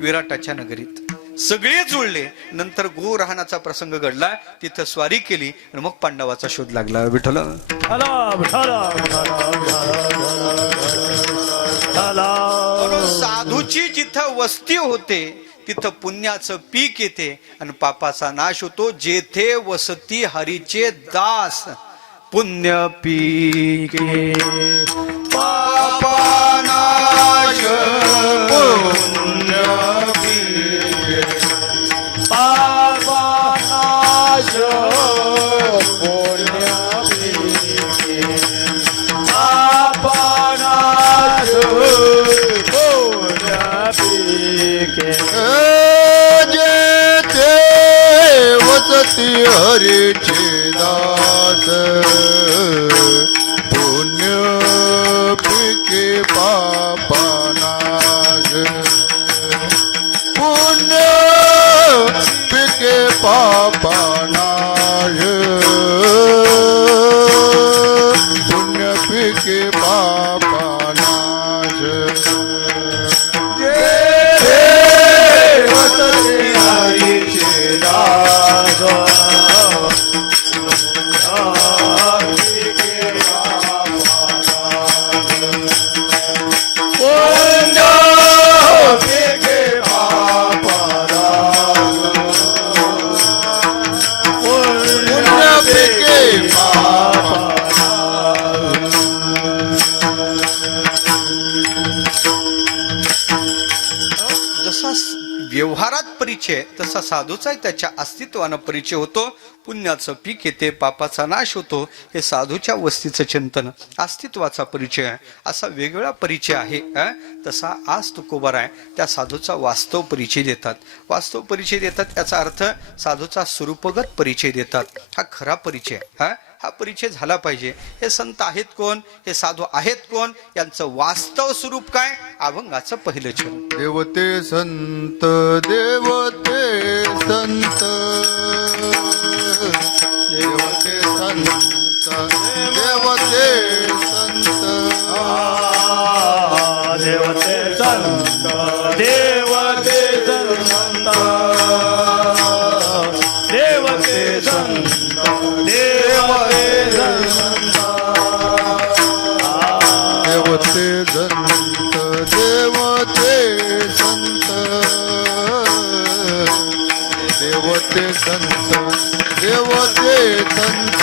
विराटाच्या नगरीत. सगळे जुळले. नंतर गोरहाणाचा प्रसंग घडला, तिथं स्वारी केली, आणि मग पांडवाचा शोध लागला. विठ्ठल. विठ्ठला म्हणून साधूची जिथं वस्ती होते तिथं पुण्याचं पीक येते आणि पापाचा नाश होतो. जेथे वसती हरीचे दास पुण्य पीके पापा नाश पुण्य पीके पापनाश पुण्य पीके पापनाश पुण्य पीके जेथे वसती हरीचे दास पुण्य पिके पापनाश पुण्य पिके पापनाश पुण्य पिके पापनाश पुण्य पिके जसा व्यवहारात परिचय तसा साधूचाही त्याच्या अस्तित्वानं परिचय होतो. पुण्याचं पीक येते, पापाचा नाश होतो. हे साधूच्या वस्तीचं चिंतन, अस्तित्वाचा परिचय आहे. असा वेगवेगळा परिचय आहे. तसा आज तुकोबार आहे त्या साधूचा वास्तव परिचय देतात. वास्तव परिचय देतात याचा अर्थ साधूचा स्वरूपगत परिचय देतात. हा खरा परिचय हा परिचय झाला पाहिजे. हे संत आहेत कोण, हे साधू आहेत कोण, यांचं वास्तव स्वरूप काय, अभंगाचं पहिलं चरण. देवते संत देवते संत देवते संत देवते संत देवते संत देवते संत देवते संत देवते संत देवते संत देवते संत देवते संत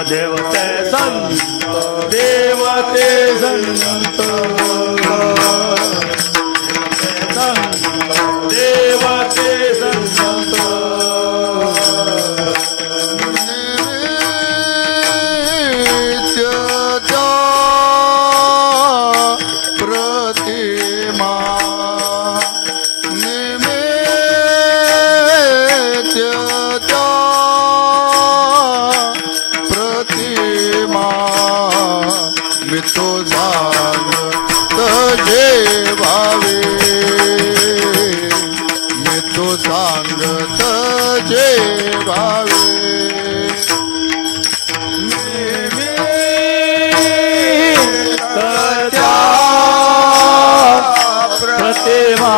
देवते संत देवते संत देवते संत देवते संत नित्य प्रतिमा निमित्य प्रतिमा मी तो जाण तजे भावे मी तो सांगत जे भावे प्रतिमा प्रतिमा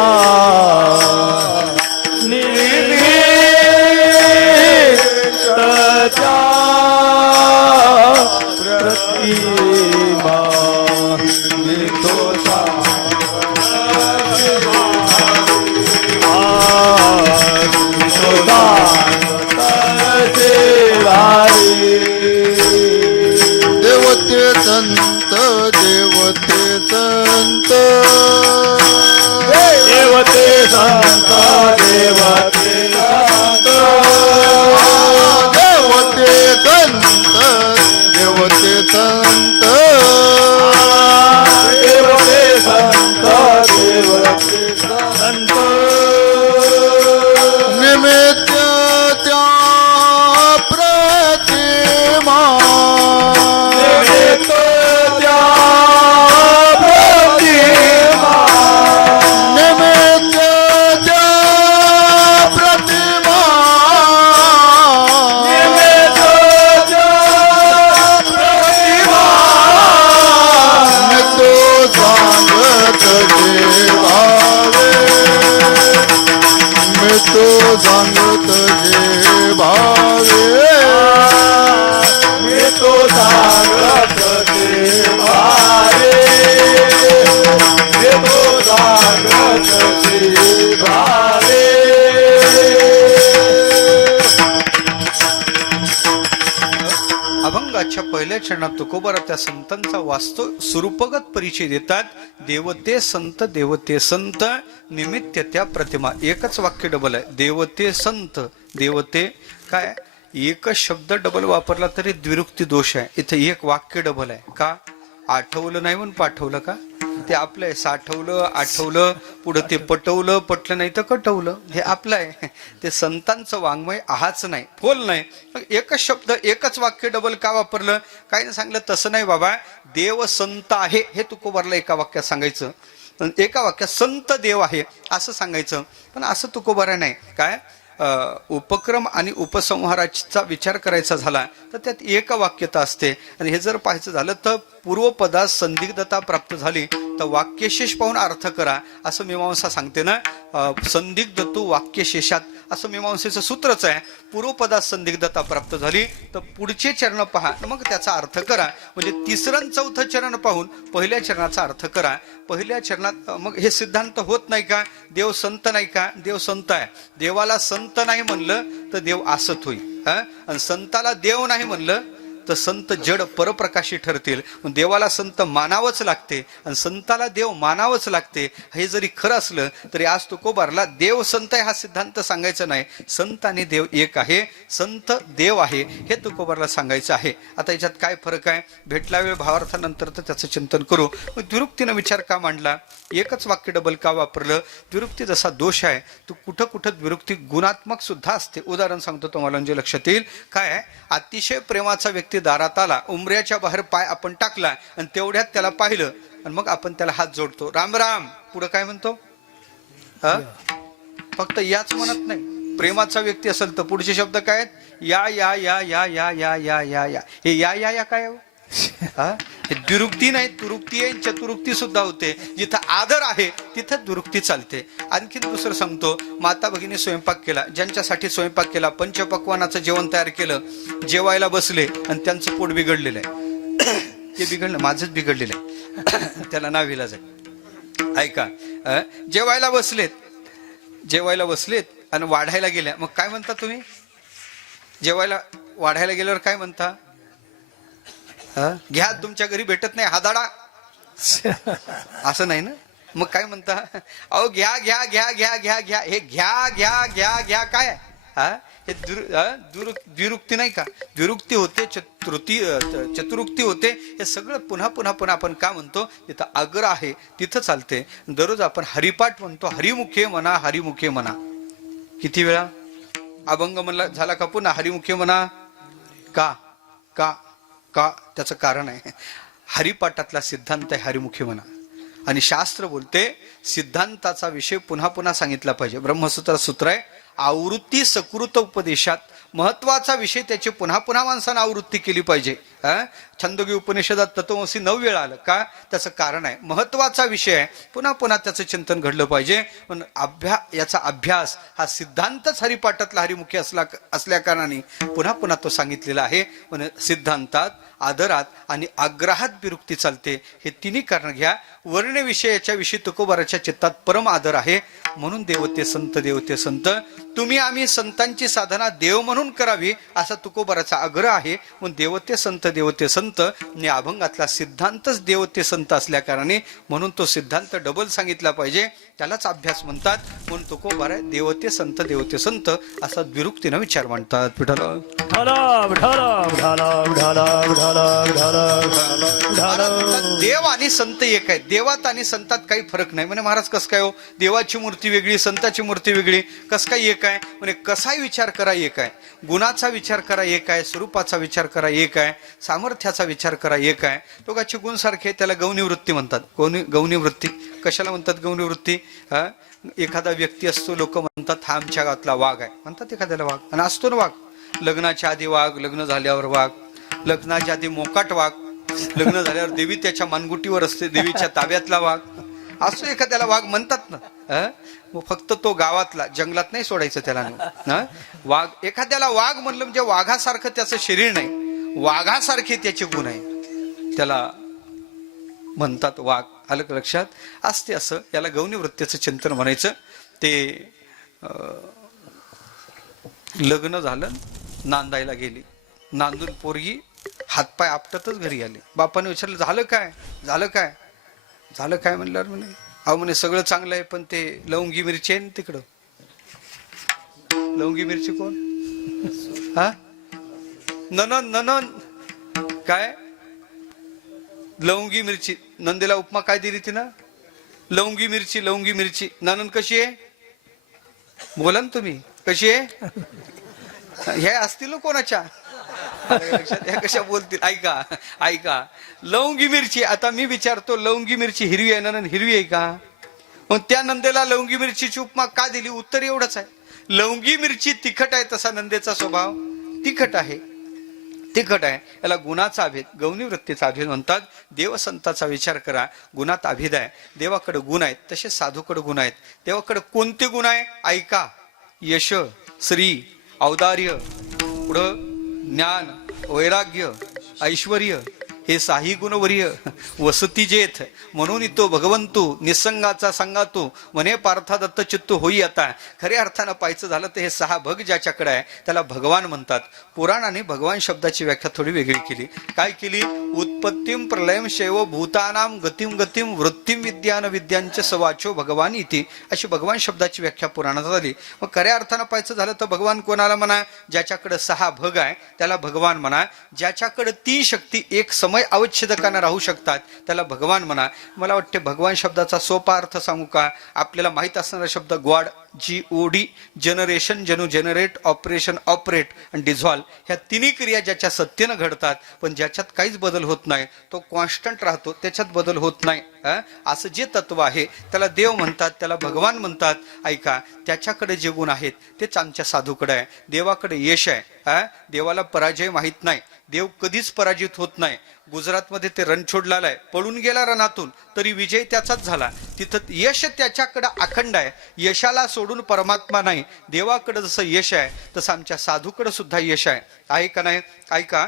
देवते संत देवते संत देवते संत देवते संत देवते संत देवते संत देवते संत देवते संत निमित्त त्या प्रतिमा निमित्त त्या प्रतिमा निमित्त त्या प्रतिमा निमित्त त्या अभंगाच्या पहिल्या चरणात तुकोबारा त्या संतांचा वास्तव स्वरूपगत परिचय देतात. देवते संत, देवते संत, निमित्त त्या प्रतिमा. एकच वाक्य डबल आहे, देवते संत. देवते काय, एकच शब्द डबल वापरला तरी द्विरुक्ती दोष आहे. इथं एक वाक्य डबल आहे. का? आठवलं नाही म्हणून पाठवलं का? ते आपलं आहे. साठवलं, आठवलं, पुढं ते पटवलं, पटलं नाही तर कटवलं, हे आपलं आहे. ते संतांचं वाङ्मय आहाच नाही, फोल नाही. एकच शब्द एकच वाक्य डबल का वापरलं? काही नाही सांगलं तसं नाही बाबा. देव संत आहे हे तुकोबारला एका वाक्यात सांगायचं, एका वाक्यात संत देव आहे असं सांगायचं. पण असं तुकोबारा नाही. काय उपक्रम आणि उपसंहाराचा विचार करायचा झाला तर त्यात एक वाक्यता असते. आणि हे जर पाहायचं झालं तर पूर्वपदात संदिग्धता प्राप्त झाली तर वाक्यशेष पाहून अर्थ करा असं मीमांसा सांगते ना. संदिग्ध तू वाक्यशेषात असं मीमांसेचं सूत्रच आहे. पूर्वपदात संदिग्धता प्राप्त झाली तर पुढचे चरण पहा, मग त्याचा अर्थ करा. म्हणजे तिसरं आणि चौथं चरण पाहून पहिल्या चरणाचा अर्थ करा. पहिल्या चरणात मग हे सिद्धांत होत नाही का? देव संत नाही का? देव संत आहे. देवाला संत नाही म्हणलं तर देव असत होईल, आणि संताला देव नाही म्हणलं तर संत जड परप्रकाशी ठरतील. देवाला संत मानावंच लागते आणि संताला देव मानावंच लागते. हे जरी खरं असलं तरी आज तुकोबारला देव संत आहे हा सिद्धांत सांगायचा नाही. संत आणि देव एक आहे, संत देव आहे हे तुकोबारला सांगायचं आहे. आता याच्यात काय फरक आहे? भेटला वेळ भावार्थानंतर तर त्याचं चिंतन करू. मग द्विरुक्तीनं विचार का मांडला? एकच वाक्य डबल का वापरलं? द्विरुक्ती जसा दोष आहे तो कुठं कुठं द्विरुक्ती गुणात्मक सुद्धा असते. उदाहरण सांगतो तुम्हाला म्हणजे लक्षात येईल. काय आहे? अतिशय प्रेमाचा व्यक्ती दारात आला, उंबऱ्याच्या बाहेर पाय आपण टाकला आणि तेवढ्यात त्याला पाहिलं आणि मग आपण त्याला हात जोडतो, राम राम. पुढं काय म्हणतो? फक्त याच म्हणत नाही. प्रेमाचा व्यक्ती असेल तर पुढचे शब्द काय आहेत? या या या या या या या या या. हे या या या काय? हे द्विरुक्ती नाही, तुरुक्ती आहे, चतुरुक्ती सुद्धा होते. जिथं आदर आहे तिथं दुरुक्ती चालते. आणखी दुसरं सांगतो. माता भगिनी स्वयंपाक केला, ज्यांच्यासाठी स्वयंपाक केला, पंचपक्वानाचं जेवण तयार केलं, जेवायला बसले आणि त्यांचं पोट बिघडलेलं आहे. ते बिघडलं, माझंच बिघडलेलं आहे, त्याला नाविलाज आहे. ऐका, जेवायला बसलेत आणि वाढायला गेल्या. मग काय म्हणता तुम्ही? जेवायला वाढायला गेल्यावर काय म्हणता? घ्या, तुमच्या घरी भेटत नाही हादाडा, असं नाही ना. मग काय म्हणता? अहो घ्या घ्या घ्या घ्या घ्या घ्या. हे घ्या घ्या घ्या घ्या काय? हे द्विरुक्ती नाही का? द्विरुक्ती होते, चतुरुक्ती होते. हे सगळं पुन्हा पुन्हा पुन्हा आपण का म्हणतो? तिथं आग्र आहे तिथं चालते. दररोज आपण हरिपाठ म्हणतो, हरिमुखे म्हणा, हरिमुखे म्हणा. किती वेळा अभंग म्हणला झाला का पुन्हा हरिमुखे म्हणा? का का का? त्याचं कारण आहे हरिपाठातला सिद्धांत आहे हरिमुखी म्हणा. आणि शास्त्र बोलते सिद्धांताचा विषय पुन्हा पुन्हा सांगितला पाहिजे. ब्रह्मसूत्र सूत्र आहे, आवृत्ती सकृत उपदेशात महत्वाचा विषय त्याची पुन्हा पुन्हा माणसानं आवृत्ती केली पाहिजे. छंदोगी उपनिषदात तत्वमसी 9 वेळा आलं का? त्याचं कारण आहे महत्वाचा विषय आहे, पुन्हा पुन्हा त्याचं चिंतन घडलं पाहिजे. पण याचा अभ्यास हा सिद्धांतच हरिपाठातला हरिमुखी असल्या कारणाने पुन्हा पुन्हा तो सांगितलेला आहे. पण सिद्धांतात आदरात आणि आग्रहात विरुक्ती चालते. हे तिन्ही कारण घ्या. वर्ण विषयाच्या विषयी तुकोबाराच्या चित्तात परम आदर आहे. म्हणून देवते संत, देवते संत. तुम्ही आम्ही संतांची साधना देव म्हणून करावी असा तुकोबाराचा आग्रह आहे. म्हणून देवते संत, देवते संत या अभंगातला सिद्धांतच देवते संत असल्या कारणाने म्हणून तो सिद्धांत डबल सांगितला पाहिजे. त्यालाच अभ्यास म्हणतात. म्हणून तुकोबारा देवते संत, देवते संत असा द्विरुक्तीनं विचार मांडतात. देव आणि संत एक आहे. देवात आणि संतात काही फरक नाही. म्हणजे महाराज कसं काय हो? देवाची मूर्ती वेगळी, संताची मूर्ती वेगळी, कसं काय एक आहे? म्हणजे कसाही विचार करा एक आहे. गुणाचा विचार करा एक आहे, स्वरूपाचा विचार करा एक आहे, सामर्थ्याचा विचार करा एक आहे. दोघांचे गुण सारखे, त्याला गौणीवृत्ती म्हणतात. गौणीवृत्ती कशाला म्हणतात? गौणीवृत्ती. एखादा व्यक्ती असतो, लोक म्हणतात हा आमच्या गावातला वाघ आहे, म्हणतात एखाद्याला वाघ. आणि असतो ना वाघ, लग्नाच्या आधी वाघ, लग्न झाल्यावर वाघ, लग्नाच्या आधी मोकाट वाघ, लग्न झाल्यावर देवी त्याच्या मानगुटीवर असते, देवीच्या ताब्यातला वाघ. असो एखाद्याला वाघ म्हणतात ना. मग फक्त तो गावातला, जंगलात नाही सोडायचं त्याला. वाघ, एखाद्याला वाघ म्हणलं म्हणजे वाघासारखं त्याचं शरीर नाही, वाघासारखे त्याचे गुण आहे, त्याला म्हणतात वाघ. आलं का लक्षात? असते असं. याला गौणीवृत्तीचं चिंतन म्हणायचं. ते लग्न झालं, नांदायला गेली, नांदून पोरगी हातपाय आपटतच घरी आले. बापाने विचारलं झालं काय झालं काय झालं काय म्हणल्यावर म्हणे अहो म्हणे सगळं चांगलं आहे पण ते लवंगी मिरची आहे ना तिकडं. लवंगी मिरची कोण? हा ननन काय लवंगी मिरची. नंदेला उपमा काय दिली तिनं? लवंगी मिरची. लवंगी मिरची. ननन कशी आहे? बोला ना तुम्ही कशी आहे? हे असतील ना कोणाच्या ह्या कशा बोलतील. ऐका ऐका लवंगी मिरची. आता मी विचारतो लवंगी मिरची हिरवी आहे ना? हिरवी आहे का? मग त्या नंदेला लवंगी मिरचीची उपमा का दिली? उत्तर एवढंच आहे लवंगी मिरची तिखट आहे. तसा नंदेचा स्वभाव तिखट आहे. तिखट आहे याला गुणाचा अभेद गौणी वृत्तीचा अभेद म्हणतात. देवसंताचा विचार करा गुणात अभेद आहे. देवाकडे गुण आहेत तसे साधूकडे गुण आहेत. देवाकडे कोणते गुण आहे? ऐका यश श्री औदार्य पुढं ज्ञान वैराग्य ऐश्वर्य हे साही गुणवर्य वसती जेथ म्हणून तो भगवंतू निसंगाचा सांगातो म्हणे पार्था दत्त चित्तू होई. आता खऱ्या अर्थानं पाहायचं झालं तर हे 6 भग ज्याच्याकडे आहे त्याला भगवान म्हणतात. पुराणाने भगवान शब्दाची व्याख्या थोडी वेगळी केली. काय केली? उत्पत्तीम प्रलयम शैव भूतानाम गतिम गतिम वृत्तीम विद्यान विद्यांच सवाचो भगवान इति अशी भगवान शब्दाची व्याख्या पुराणात झाली. मग खऱ्या अर्थानं पाहायचं झालं तर भगवान कोणाला म्हणा? ज्याच्याकडे 6 भग आहे त्याला भगवान म्हणा. ज्याच्याकडे 3 शक्ती एक समय अवच्छेदकांना राहू शकतात त्याला भगवान म्हणा. मला वाटते भगवान शब्दाचा सोपा अर्थ सांगू का? आपल्याला माहित असणारा शब्द गॉड GOD जनरेशन जनु जनरेट ऑपरेशन ऑपरेट आणि डिझॉल्व ह्या तिन्ही क्रिया ज्याच्या सत्तेनं घडतात पण ज्याच्यात काहीच बदल होत नाही तो कॉन्स्टंट राहतो त्याच्यात बदल होत नाही असं जे तत्व आहे त्याला देव म्हणतात त्याला भगवान म्हणतात. ऐका त्याच्याकडे जे गुण आहेत तेच आमच्या साधूकडे आहे. देवाकडे यश आहे. देवाला पराजय माहित नाही. देव कधीच पराजित होत नाही. गुजरातमध्ये ते रणछोडलाल आहे पळून गेला रणातून तरी विजय त्याचाच झाला. तिथं यश त्याच्याकडे अखंड आहे. यशाला सोडून परमात्मा नाही. देवाकडे जसं यश आहे तसं आमच्या साधूकडे सुद्धा यश आहे का नाही? ऐका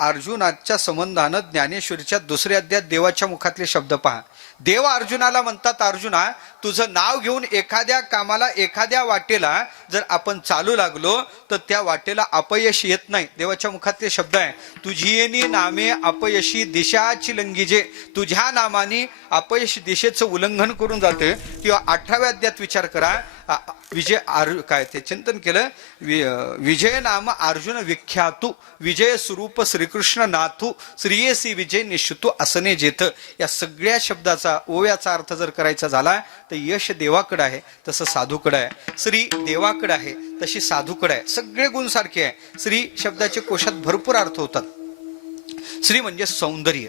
अर्जुनाच्या संबंधानं ज्ञानेश्वरीच्या 2ऱ्या अध्यायात देवाच्या मुखातले शब्द पहा. देव अर्जुनाला म्हणतात अर्जुना तुझं नाव घेऊन एखाद्या कामाला एखाद्या वाटेला जर आपण चालू लागलो तर त्या वाटेला अपयश येत नाही. देवाच्या मुखातले शब्द आहे तुझी येणी नामे अपयशी दिशाची लंगीजे. तुझ्या नामाने अपयश दिशेचं उल्लंघन करून जाते. किंवा 18व्या अध्यायात विचार करा विजय काय ते चिंतन केलं. विजय नाम अर्जुन विख्यातू विजय स्वरूप श्रीकृष्ण नाथू श्रीयसी विजय निश्चितू असने जेथ. या सगळ्या शब्दाचा ओव्याचा अर्थ जर करायचा झाला तर यश देवाकडे आहे तसं साधूकडे आहे. श्री देवाकडे आहे तशी साधूकडे आहे. सगळे गुण सारखे आहे. श्री शब्दाचे कोशात भरपूर अर्थ होतात. श्री म्हणजे सौंदर्य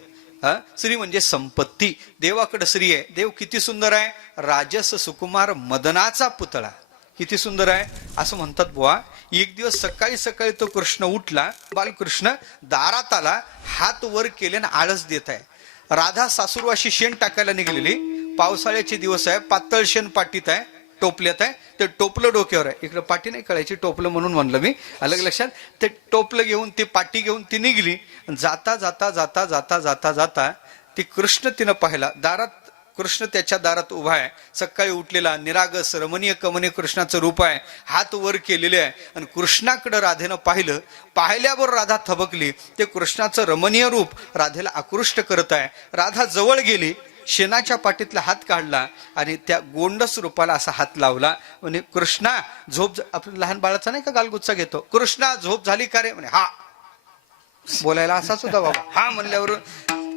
श्री म्हणजे संपत्ती. देवाकडे श्री आहे. देव किती सुंदर आहे? राजस सुकुमार मदनाचा पुतळा किती सुंदर आहे असं म्हणतात बुवा. एक दिवस सकाळी सकाळी तो कृष्ण उठला. बालकृष्ण दारात आला हात वर केले आणि आळस देत आहे. राधा सासूरवाशी शेण टाकायला निघालेली. पावसाळ्याचे दिवस आहे. पातळ शेण पाटीत आहे टोपल्यात आहे. ते टोपलं डोक्यावर आहे. इकडे पाटी नाही कळायची टोपलं म्हणून म्हणलं मी अलग लक्षात. ते टोपलं घेऊन ती पाटी घेऊन ती निघली. जाता जाता जाता जाता जाता जाता ती कृष्ण तिनं पाहिला. दारात कृष्ण त्याच्या दारात उभा आहे. सकाळी उठलेला निरागस रमणीय कमनीय कृष्णाचं रूप आहे. हात वर केलेले आहे. आणि कृष्णाकडे राधेनं पाहिलं. पाहिल्यावर राधा थबकली. ते कृष्णाचं रमणीय रूप राधेला आकृष्ट करत आहे. राधा जवळ गेली. शेणाच्या पाठीतला हात काढला आणि त्या गोंडस रूपाला असा हात लावला. म्हणजे कृष्णा झोप आपल्या लहान बाळाचा नाही का गालगुच्चा घेतो. कृष्णा झोप झाली का रे? म्हणे हा. बोलायला असाच होता बाबा. हा म्हणल्यावर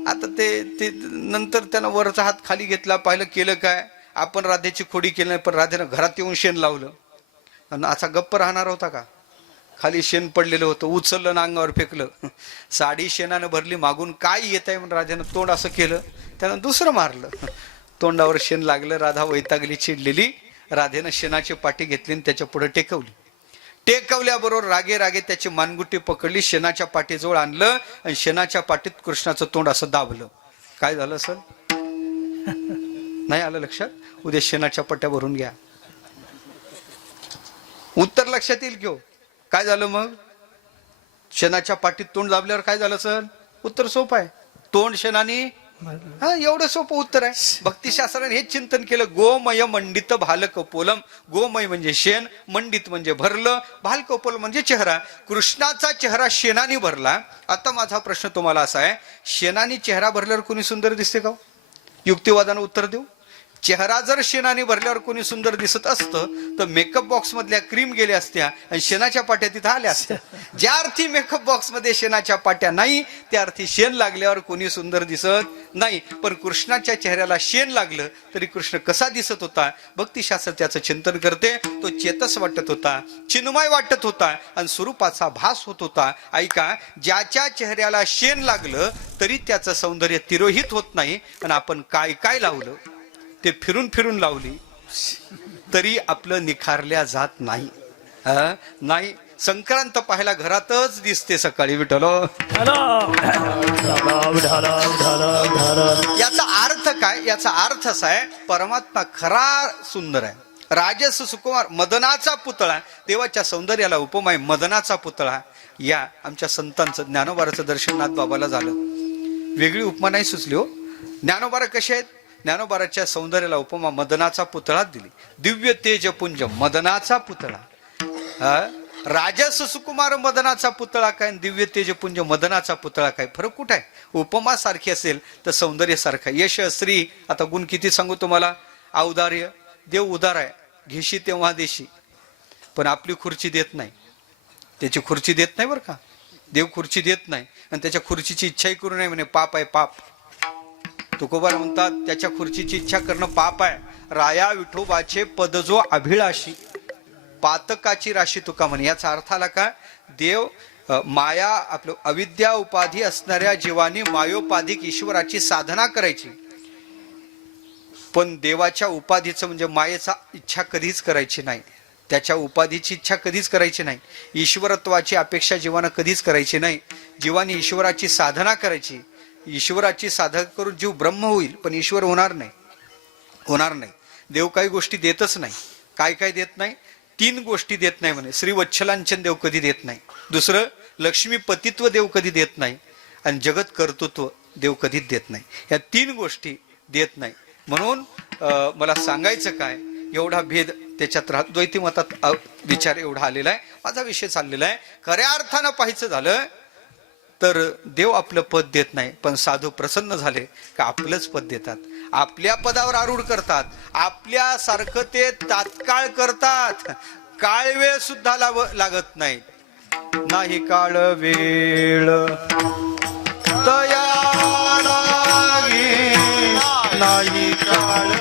आता ते नंतर त्यानं वरचा हात खाली घेतला. पाहिलं केलं काय? आपण राधेची खोडी केली नाही पण राधेनं घरात येऊन शेण लावलं. आणि असा गप्प राहणार होता का? खाली शेण पडलेलं होतं. उचललं ना अंगावर फेकलं. साडी शेणानं भरली. मागून काय येत आहे म्हणून राधेनं तोंड असं केलं. त्यानं दुसरं मारलं. तोंडावर शेण लागलं. राधा वैतागली चिडलेली. राधेनं शेणाची पाठी घेतली आणि त्याच्या पुढे टेकवली. टेकवल्याबरोबर रागे रागे त्याची मानगुटी पकडली. शेणाच्या पाठीजवळ आणलं आणि शेणाच्या पाठीत कृष्णाचं तोंड असं दाबलं. काय झालं सर? नाही आलं लक्षात? उद्या शेणाच्या पट्ट्या भरून घ्या. उत्तर लक्षात येईल घेऊ. काय झालं मग? शेणाच्या पाठीत तोंड दाबल्यावर काय झालं सर? उत्तर सोपं आहे. तोंड शेणाने हा, एवढं सोपं उत्तर आहे. भक्तिशास्त्राने हेच चिंतन केलं. गोमय मंडित भालकपोलम. गोमय म्हणजे शेण, मंडित म्हणजे भरलं, भालकपोल म्हणजे चेहरा. कृष्णाचा चेहरा शेणाने भरला. आता माझा प्रश्न तुम्हाला असा आहे, शेणाने चेहरा भरल्यावर कोणी सुंदर दिसते का? युक्तिवादानं उत्तर देऊ. चेहरा जर शेणाने भरल्यावर कोणी सुंदर दिसत असतं तर मेकअप बॉक्स मधल्या क्रीम गेल्या असत्या आणि शेणाच्या पाट्या तिथं आल्या असत्या. ज्या अर्थी मेकअप बॉक्स मध्ये शेणाच्या पाट्या नाही, त्या अर्थी शेण लागल्यावर कोणी सुंदर दिसत नाही. पण कृष्णाच्या चेहऱ्याला शेण लागलं तरी कृष्ण कसा दिसत होता? भक्तिशास्त्र त्याचं चिंतन करते. तो चेतस वाटत होता, चिन्मय वाटत होता आणि स्वरूपाचा भास होत होता. ऐका, ज्याच्या चेहऱ्याला शेण लागलं तरी त्याचं सौंदर्य तिरोहित होत नाही. आणि आपण काय काय लावलं ते फिरून फिरून लावली तरी आपलं निखारल्या जात नाही. नाही, संक्रांत पाहायला घरातच दिसते सकाळी. विठ्ठल, याचा अर्थ काय? याचा अर्थ असा आहे, परमात्मा खरा सुंदर आहे. राजस सुकुमार, मदनाचा पुतळा. देवाच्या सौंदर्याला उपमा आहे मदनाचा पुतळा. या आमच्या संतांचं ज्ञानोबाराचं दर्शन नाथबाबाला झालं. वेगळी उपमा नाही सुचली हो. ज्ञानोबारा कसे आहेत? ज्ञानोबाराच्या सौंदर्याला उपमा मदनाचा पुतळा दिली. दिव्य तेजपुंज मदनाचा पुतळा. राजस सुकुमार मदनाचा पुतळा काय, दिव्य तेजपुंज मदनाचा पुतळा काय? फरक कुठं आहे? उपमा सारखी असेल तर सौंदर्य सारखं. यश, श्री, आता गुण किती सांगू तुम्हाला. औदार्य, देव उदार आहे, घेशी तेव्हा देशी. पण आपली खुर्ची देत नाही, त्याची खुर्ची देत नाही बरं का. देव खुर्ची देत नाही आणि त्याच्या खुर्चीची इच्छाही करू नये म्हणे, पाप आहे पाप. तुकोबार म्हणतात त्याच्या खुर्चीची इच्छा करणं पाप आहे. राया विठोबाचे पद जो अभिलाषी, पातकाची राशी तुका म्हणे. याचा अर्थ आला का? देव माया, आपलं अविद्या उपाधी असणाऱ्या जीवानी मायोपाधिक ईश्वराची साधना करायची, पण देवाच्या उपाधीचं म्हणजे मायेचा इच्छा कधीच करायची नाही. त्याच्या उपाधीची इच्छा कधीच करायची नाही. ईश्वरत्वाची अपेक्षा जीवानं कधीच करायची नाही. जीवानी ईश्वराची साधना करायची. ईश्वराची साधना करून जीव ब्रह्म होईल, पण ईश्वर होणार नाही. होणार नाही. देव काही गोष्टी देतच नाही. काय काय देत नाही? 3 गोष्टी देत नाही म्हणे. श्री वत्सलांचन देव कधी देत नाही. दुसरं, लक्ष्मीपतित्व देव कधी देत नाही. आणि जगत कर्तृत्व देव कधीच देत नाही. या 3 गोष्टी देत नाही. म्हणून मला सांगायचं काय, एवढा भेद त्याच्यात द्वैती मतात विचार एवढा आलेला आहे. माझा विषय चाललेला आहे. खऱ्या अर्थानं पाहायचं झालं तर देव आपलं पद देत नाही, पण साधू प्रसन्न झाले का आपलंच पद देतात. आपल्या पदावर आरूढ करतात. आपल्यासारखं ते तात्काळ करतात. काळ वेळ सुद्धा लागत नाही. नाही काळ वेळ दया लागे, नाही काळ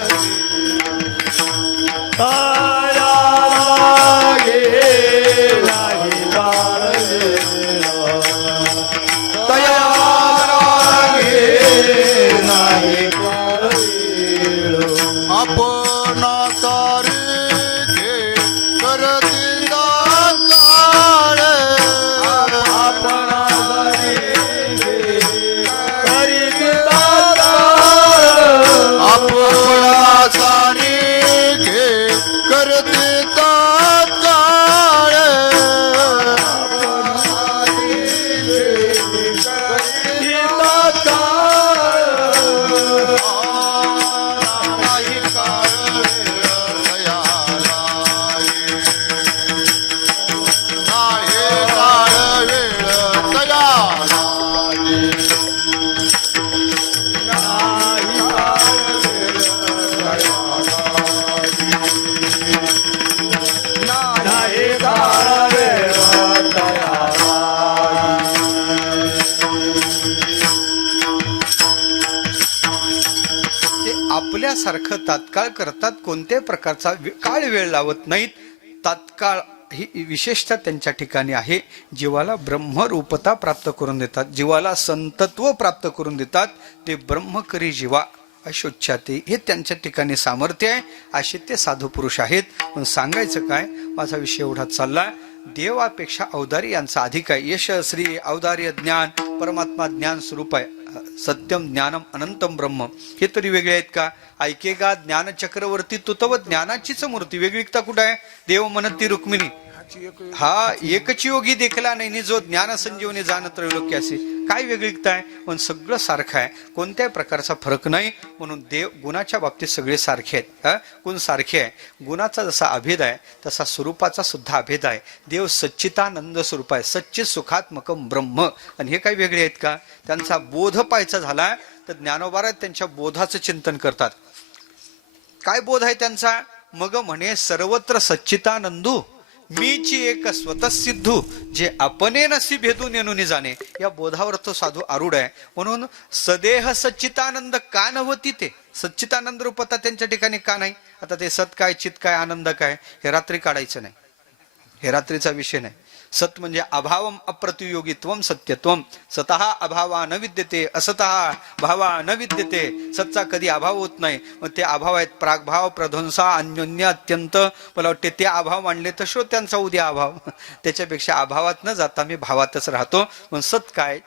आपल्यासारखं तात्काळ करतात. कोणत्याही प्रकारचा काळ वेळ लावत नाहीत. तात्काळ ही विशेषता त्यांच्या ठिकाणी आहे. जीवाला ब्रह्मरूपता प्राप्त करून देतात. जीवाला संतत्व प्राप्त करून देतात. ते ब्रह्म करी जीवा अशोच्याते, हे त्यांच्या ठिकाणी सामर्थ्य आहे. असे ते साधू पुरुष आहेत. पण सांगायचं काय, माझा विषय एवढा चालला. देवापेक्षा औदार्य यांचा अधिक आहे. यश, श्री, औदार्य, ज्ञान, परमात्मा ज्ञान स्वरूप आहे. सत्यम ज्ञानम अनंतम ब्रह्म, हे तरी वेगळे आहेत का? ऐकेगा ज्ञान चक्रवर्ती तुतव ज्ञानाचीच मूर्ती. वेगळीकता कुठं आहे? देव म्हणती रुक्मिणी, हा एकच योगी देखला नाही जो ज्ञान संजीवनी जाण त्रैलोक्यासी. काय वेगळीकता आहे? पण सगळं सारखं आहे, कोणत्याही प्रकारचा फरक नाही. म्हणून देव गुणाच्या बाबतीत सगळे सारखे आहेत. गुण सारखे आहे. गुणाचा जसा अभेद आहे तसा स्वरूपाचा सुद्धा अभेद आहे. देव सच्चितानंद स्वरूप आहे, सच्चित सुखात्मकम ब्रह्म. आणि हे काही वेगळे आहेत का? त्यांचा बोध पाहायचा झाला तर ज्ञानोबा त्यांच्या बोधाचं चिंतन करतात. काय बोध आहे त्यांचा? मग म्हणे सर्वत्र सच्चितानंदू मीची एक स्वतःसिद्धू जे अपने नसी भेदून येणून जाणे. या बोधावर तो साधू आरूढ आहे. म्हणून सदेह सच्चितानंद का नव्हती ते सच्चितानंद रूपता त्यांच्या ठिकाणी का नाही? आता ते सत काय, चित काय, आनंद काय हे रात्री काढायचं नाही, हे रात्रीचा विषय नाही. सत म्हणजे अभावम अप्रतियोगित्वम सत्यत्वम. सतः अभावा न विद्यते, असतः भावा न विद्यते. सतचा कधी अभाव होत नाही. मग ते अभाव आहेत प्रागभाव, प्रध्वंसा, अन्योन्य, अत्यंत. मला वाटते ते अभाव मांडले तर त्यांचा उद्या अभाव. त्याच्यापेक्षा अभावात न जाता मी भावातच राहतो. मग सत काय?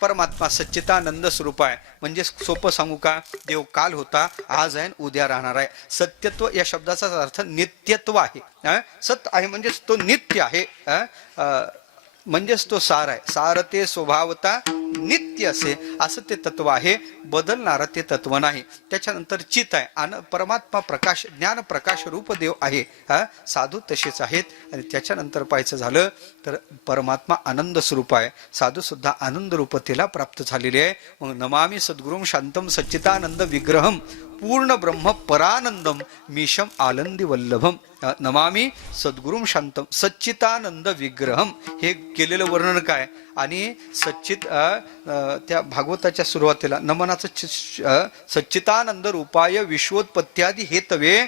परमात्मा सच्चितानंद स्वरूप आहे. म्हणजे सोपं सांगू का? देव काल होता, आज आहे, उद्या राहणार आहे. सत्यत्व या शब्दाचा अर्थ नित्यत्व आहे. सत आहे म्हणजेच तो नित्य आहे, म्हणजेच तो सार आहे. सार ते स्वभावता नित्य असे, असं ते तत्व आहे, बदलणारं ते तत्व नाही. त्याच्यानंतर चित आहे, परमात्मा प्रकाश, ज्ञान प्रकाश रूप देव आहे. साधू तसेच आहेत. आणि त्याच्यानंतर पाहायचं झालं तर परमात्मा आनंद स्वरूप आहे. साधू सुद्धा आनंद रूपतेला प्राप्त झालेले आहे. मग नमामि सद्गुरुम शांतम सच्चितानंद विग्रहम पूर्ण ब्रह्म परानंदम मीशम आनंदी वल्लभम. नमामि सद्गुरुम शांतम सच्चितानंद विग्रहम. हे केलेलं वर्णन काय? आणि सच्चित त्या भागवताच्या सुरुवातीला नमनाचं सच्चितानंद रूपाय विश्वोत्पत्त्यादी हेतवे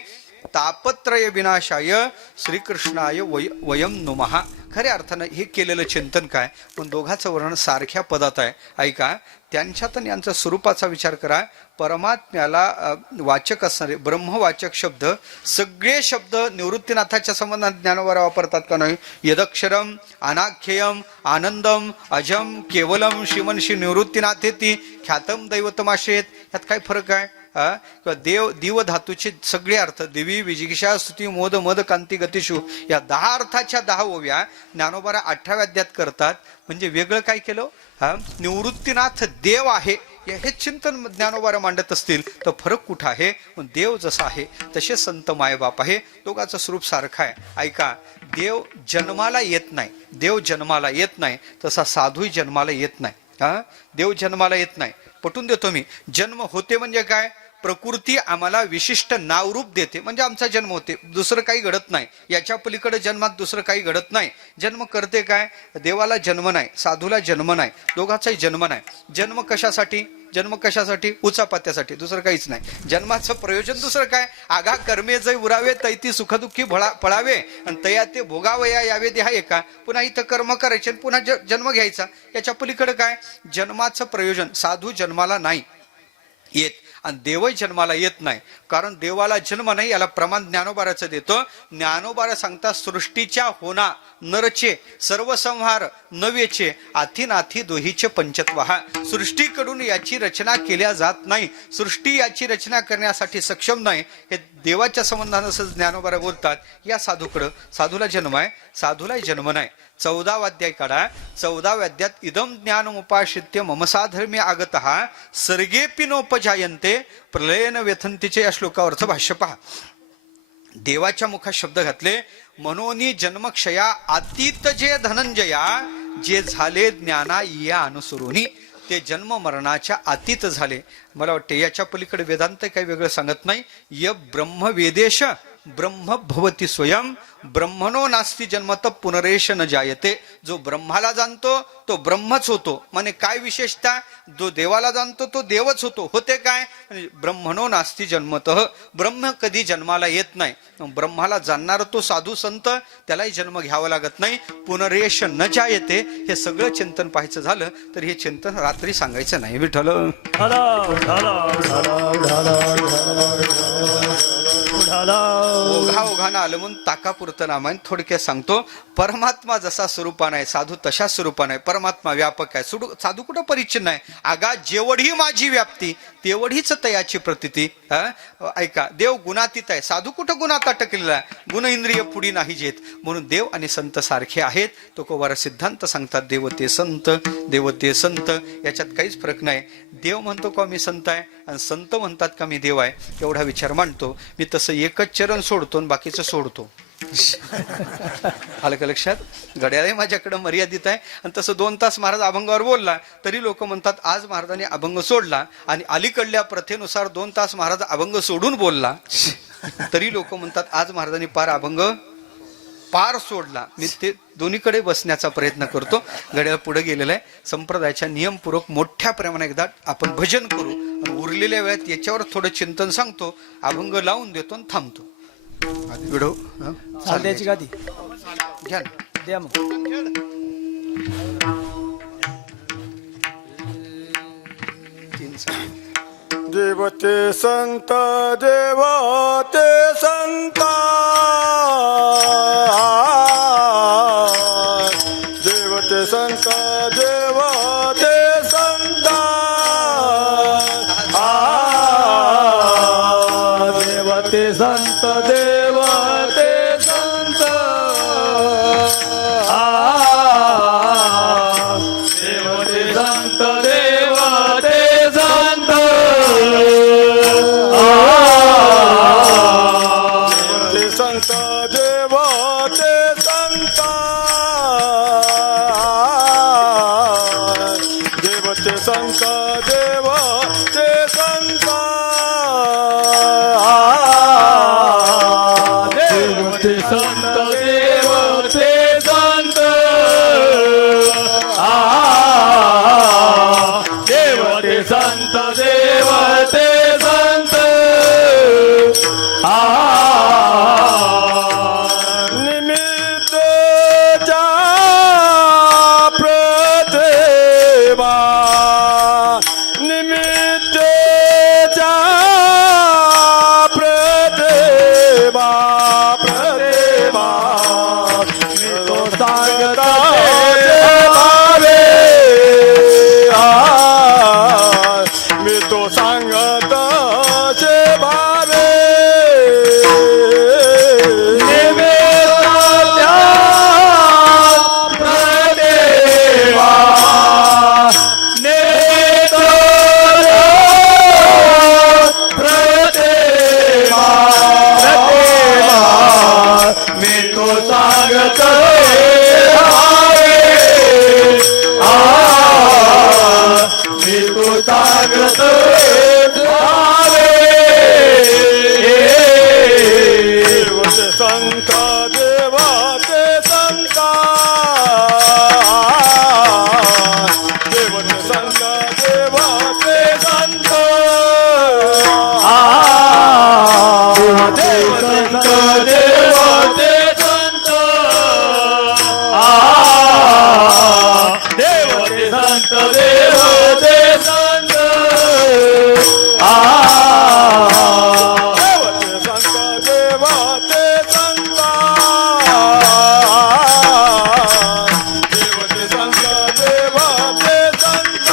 तापत्रय विनाशाय श्रीकृष्णाय वयम नुमहा. खऱ्या अर्थानं हे केलेलं चिंतन काय? पण दोघांचं वर्णन सारख्या पदात आहे. ऐका, त्यांच्यात आणि यांच्या स्वरूपाचा विचार करा. परमात्म्याला वाचक असणारे ब्रह्मवाचक शब्द, सगळे शब्द निवृत्तीनाथाच्या संबंधात ज्ञानोबा वापरतात का नाही? यदक्षरम, अनाख्ययम, आनंदम, अजम, केवलम, श्रीमनशी निवृत्तीनाथेती ख्यातम दैवतमाशेत. यात काय फरक आहे? किंवा देव दिव धातूचे सगळे अर्थ दिवी, विजिगिषा, स्तुती, मोद, मद, कांती, गतिशू या 10 अर्थाच्या 10 ओव्या ज्ञानोबा 18व्या अध्यायात करतात. म्हणजे वेगळं काय केलं? निवृत्तीनाथ देव आहे हे चिंतन ज्ञानोबा मांडत असतील तर फरक कुठं आहे? देव जसा आहे तसे संत मायबाप आहे. दोघांचं स्वरूप सारखं आहे. ऐका, देव जन्माला येत नाही, देव जन्माला येत नाही तसा साधूही जन्माला येत नाही. देव जन्माला येत नाही. पटून देतो मी. जन्म होते म्हणजे काय? प्रकृती आम्हाला विशिष्ट नावरूप देते म्हणजे आमचा जन्म होते, दुसरं काही घडत नाही. याच्या पलीकडे जन्मात दुसरं काही घडत नाही. जन्म करते काय? देवाला जन्म नाही, साधूला जन्म नाही, दोघांचाही जन्म नाही. जन्म कशासाठी? जन्म कशासाठी? उचापात्यासाठी, दुसरं काहीच नाही. जन्माचं प्रयोजन दुसरं काय? आघा कर्मे जै उरावे तैती सुखदुःखी पळावे आणि तया ते भोगावया यावे देहा एका. पुन्हा इथं कर्म करायचे आणि पुन्हा जन्म घ्यायचा. याच्या पलीकडे काय? जन्माचं प्रयोजन. साधू जन्माला नाही येत आणि देवही जन्माला येत नाही, कारण देवाला जन्म नाही. याला प्रमाण ज्ञानोबाराचं देतो. ज्ञानोबारा सांगता सृष्टीच्या होना नरचे सर्व संहार नवेचे आथीनाथी दोहीचे पंचत्वहा. सृष्टीकडून याची रचना केल्या जात नाही, सृष्टी याची रचना करण्यासाठी सक्षम नाही. हे देवाच्या संबंधानं असं ज्ञानोबारा बोलतात. या साधूकडं, साधूला जन्म आहे, साधूलाही जन्म नाही. 14वा अध्याय काढा. 14व्या अध्यायात इदम ज्ञानमुपाश्रित्य ममसाधर्मी आगतः सर्गेपि नोपजायन्ते प्रलयन व्यथंतीचे. या श्लोकावरचं भाष्य पहा. देवाच्या मुखात शब्द घातले. मनोनी जन्मक्षया अतीत जे धनंजया जे झाले ज्ञाना या अनुसरूनी. ते जन्म मरणाच्या अतीत झाले. मला वाटते याच्या पलीकडे वेदांत काही वेगळं सांगत नाही. य ब्रह्म वेदेश ब्रह्म भवती स्वयं ब्रह्मणो नास्ती जन्मत पुनरेश न जायते. जो ब्रह्माला जाणतो तो ब्रह्मच होतो. म्हणजे काय विशेषता? जो देवाला जाणतो तो देवच होतो. होते काय? ब्रह्मणो नास्ती जन्मत. ब्रह्म कधी जन्माला येत नाही. ब्रह्माला जाणणार तो साधू संत, त्यालाही जन्म घ्यावा लागत नाही. पुनरेश न जायते. हे सगळं चिंतन पाहायचं झालं तर हे चिंतन रात्री सांगायचं नाही. विठ्ठल झाला ओघा ओघानं आलं म्हणून ताकापुरतं नाम आहे. थोडक्यात सांगतो, परमात्मा जसा स्वरूपान आहे साधू तशा स्वरूपान आहे. परमात्मा व्यापक आहे, साधू कुठं परिच्छिन्न आहे. आगा जेवढी माझी व्याप्ती तेवढीच तयाची प्रतीती. ऐका, देव गुणातीत आहे, साधू कुठं गुणात अटकलेला आहे. गुण इंद्रिय पुढी नाही जेत. म्हणून देव आणि संत सारखे आहेत. तो कोवारा सिद्धांत सांगतात, देवते संत, देवते संत, याच्यात काहीच फरक नाही. देव म्हणतो का मी संत आहे आणि संत म्हणतात का मी देव आहे, एवढा विचार मांडतो मी. तसं एकच चरण सोडतो आणि बाकीचं सोडतो. आलं का लक्षात? घड्याळही माझ्याकडे मर्यादित आहे. आणि तसं 2 तास महाराज अभंगावर बोलला तरी लोक म्हणतात आज महाराजांनी अभंग सोडला. आणि अलीकडल्या प्रथेनुसार 2 तास महाराज अभंग सोडून बोलला तरी लोक म्हणतात आज महाराजांनी पार सोडला. मी ते दोन्हीकडे बसण्याचा प्रयत्न करतो. घड्याळ पुढे गेलेला आहे. संप्रदायाच्या नियमपूर्वक मोठ्या प्रमाणात एकदा आपण भजन करू आणि उरलेल्या वेळात याच्यावर थोडं चिंतन सांगतो, अभंग लावून देतो आणि थांबतो. व्हिडिओ चालद्याची गादी घ्या ना. द्या मग. देवते संत, देवते संत, देवते संत, देवते संत, देवते संत, देवते संत, देवते संत, देवते संत, देवते संत, देवते संत, देवते संत, देवते संत, देवते संत, देवते संत, देवते संत, देवते संत, निमित्त जा प्रदेवा, निमित्त जा प्रदेवा, प्रदेवा, मी तो सांगता भावे, मी तो सांगता भावे, संत, देवते संत, देवते संत, देवते संत, देवते संत, देवते संत, देवते संत, देवते संत, देवते संत, देवते संत,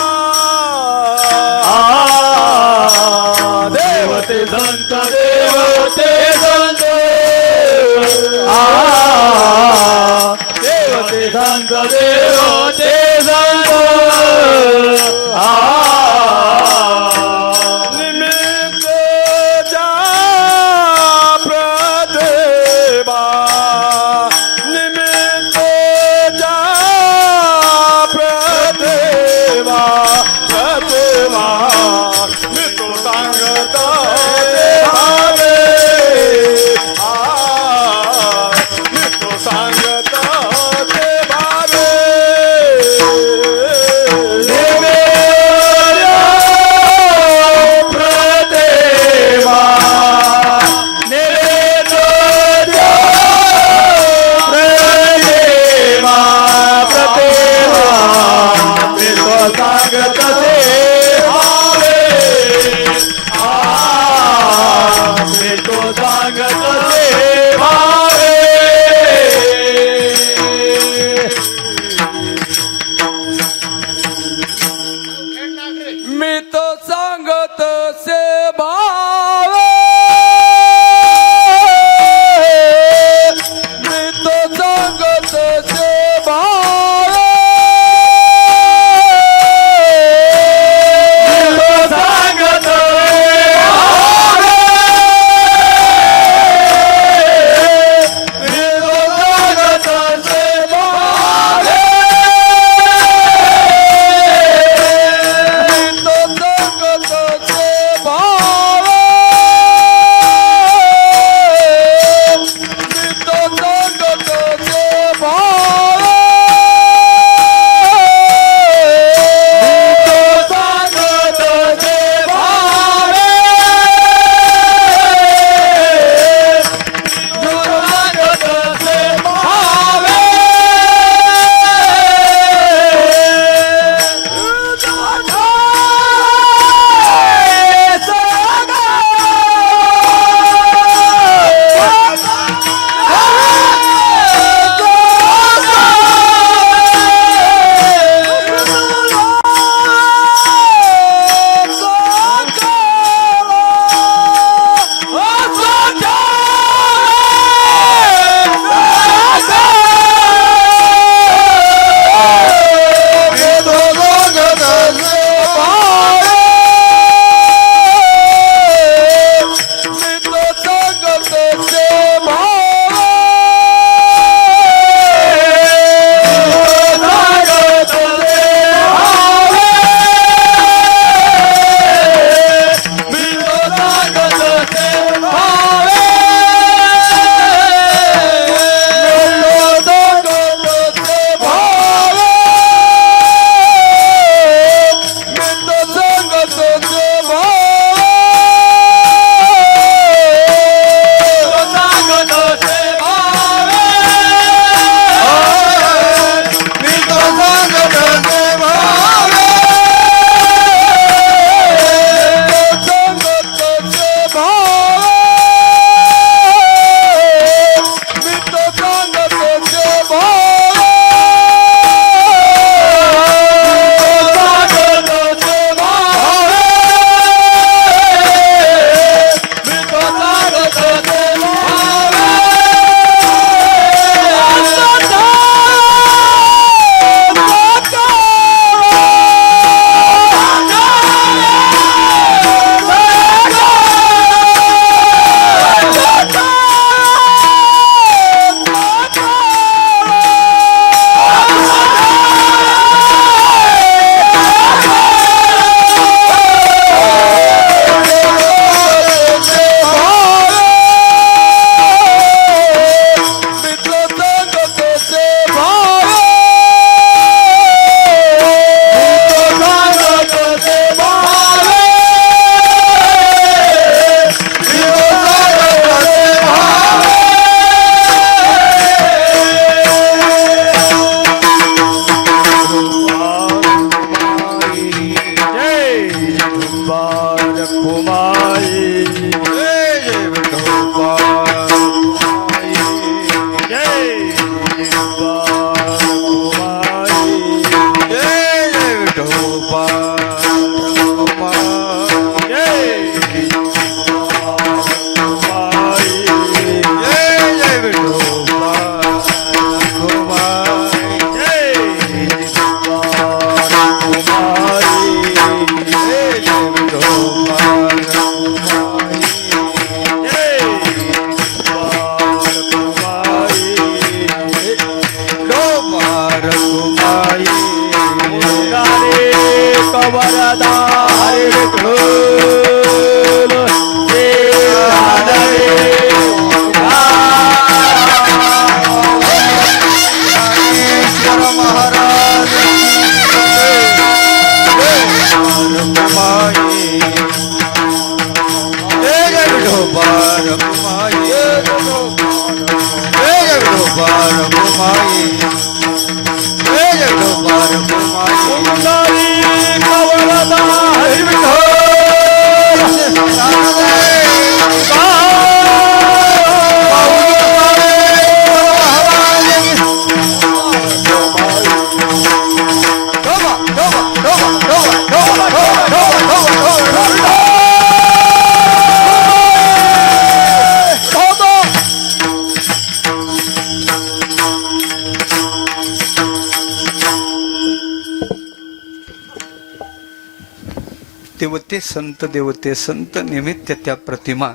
देवते संत निमित्त त्या प्रतिमा,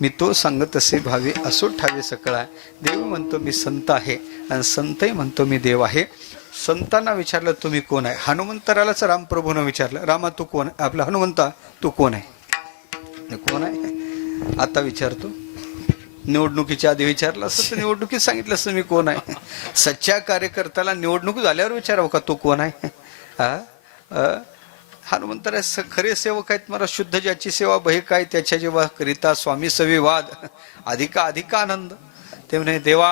मी तो सांगत असे भावे असो ठावे सकळा. देव म्हणतो मी संत आहे आणि संतही म्हणतो मी देव आहे. संतांना विचारलं तुम्ही कोण आहे? हनुमंतरालाच रामप्रभूनं विचारलं, रामा तू कोण आहे? आपला हनुमंता तू कोण आहे? कोण आहे आता विचारतो. निवडणुकीच्या आधी विचारलं असतं तर निवडणुकीत सांगितलं असतं मी कोण आहे. सच्च्या कार्यकर्त्याला निवडणूक झाल्यावर विचारावं का तो कोण आहे? हनुमंतरा खरे सेवक आहेत मला. शुद्ध ज्याची सेवा भय काय त्याच्या जेव्हा करिता स्वामी सविवाद अधिका आनंद. ते म्हणे देवा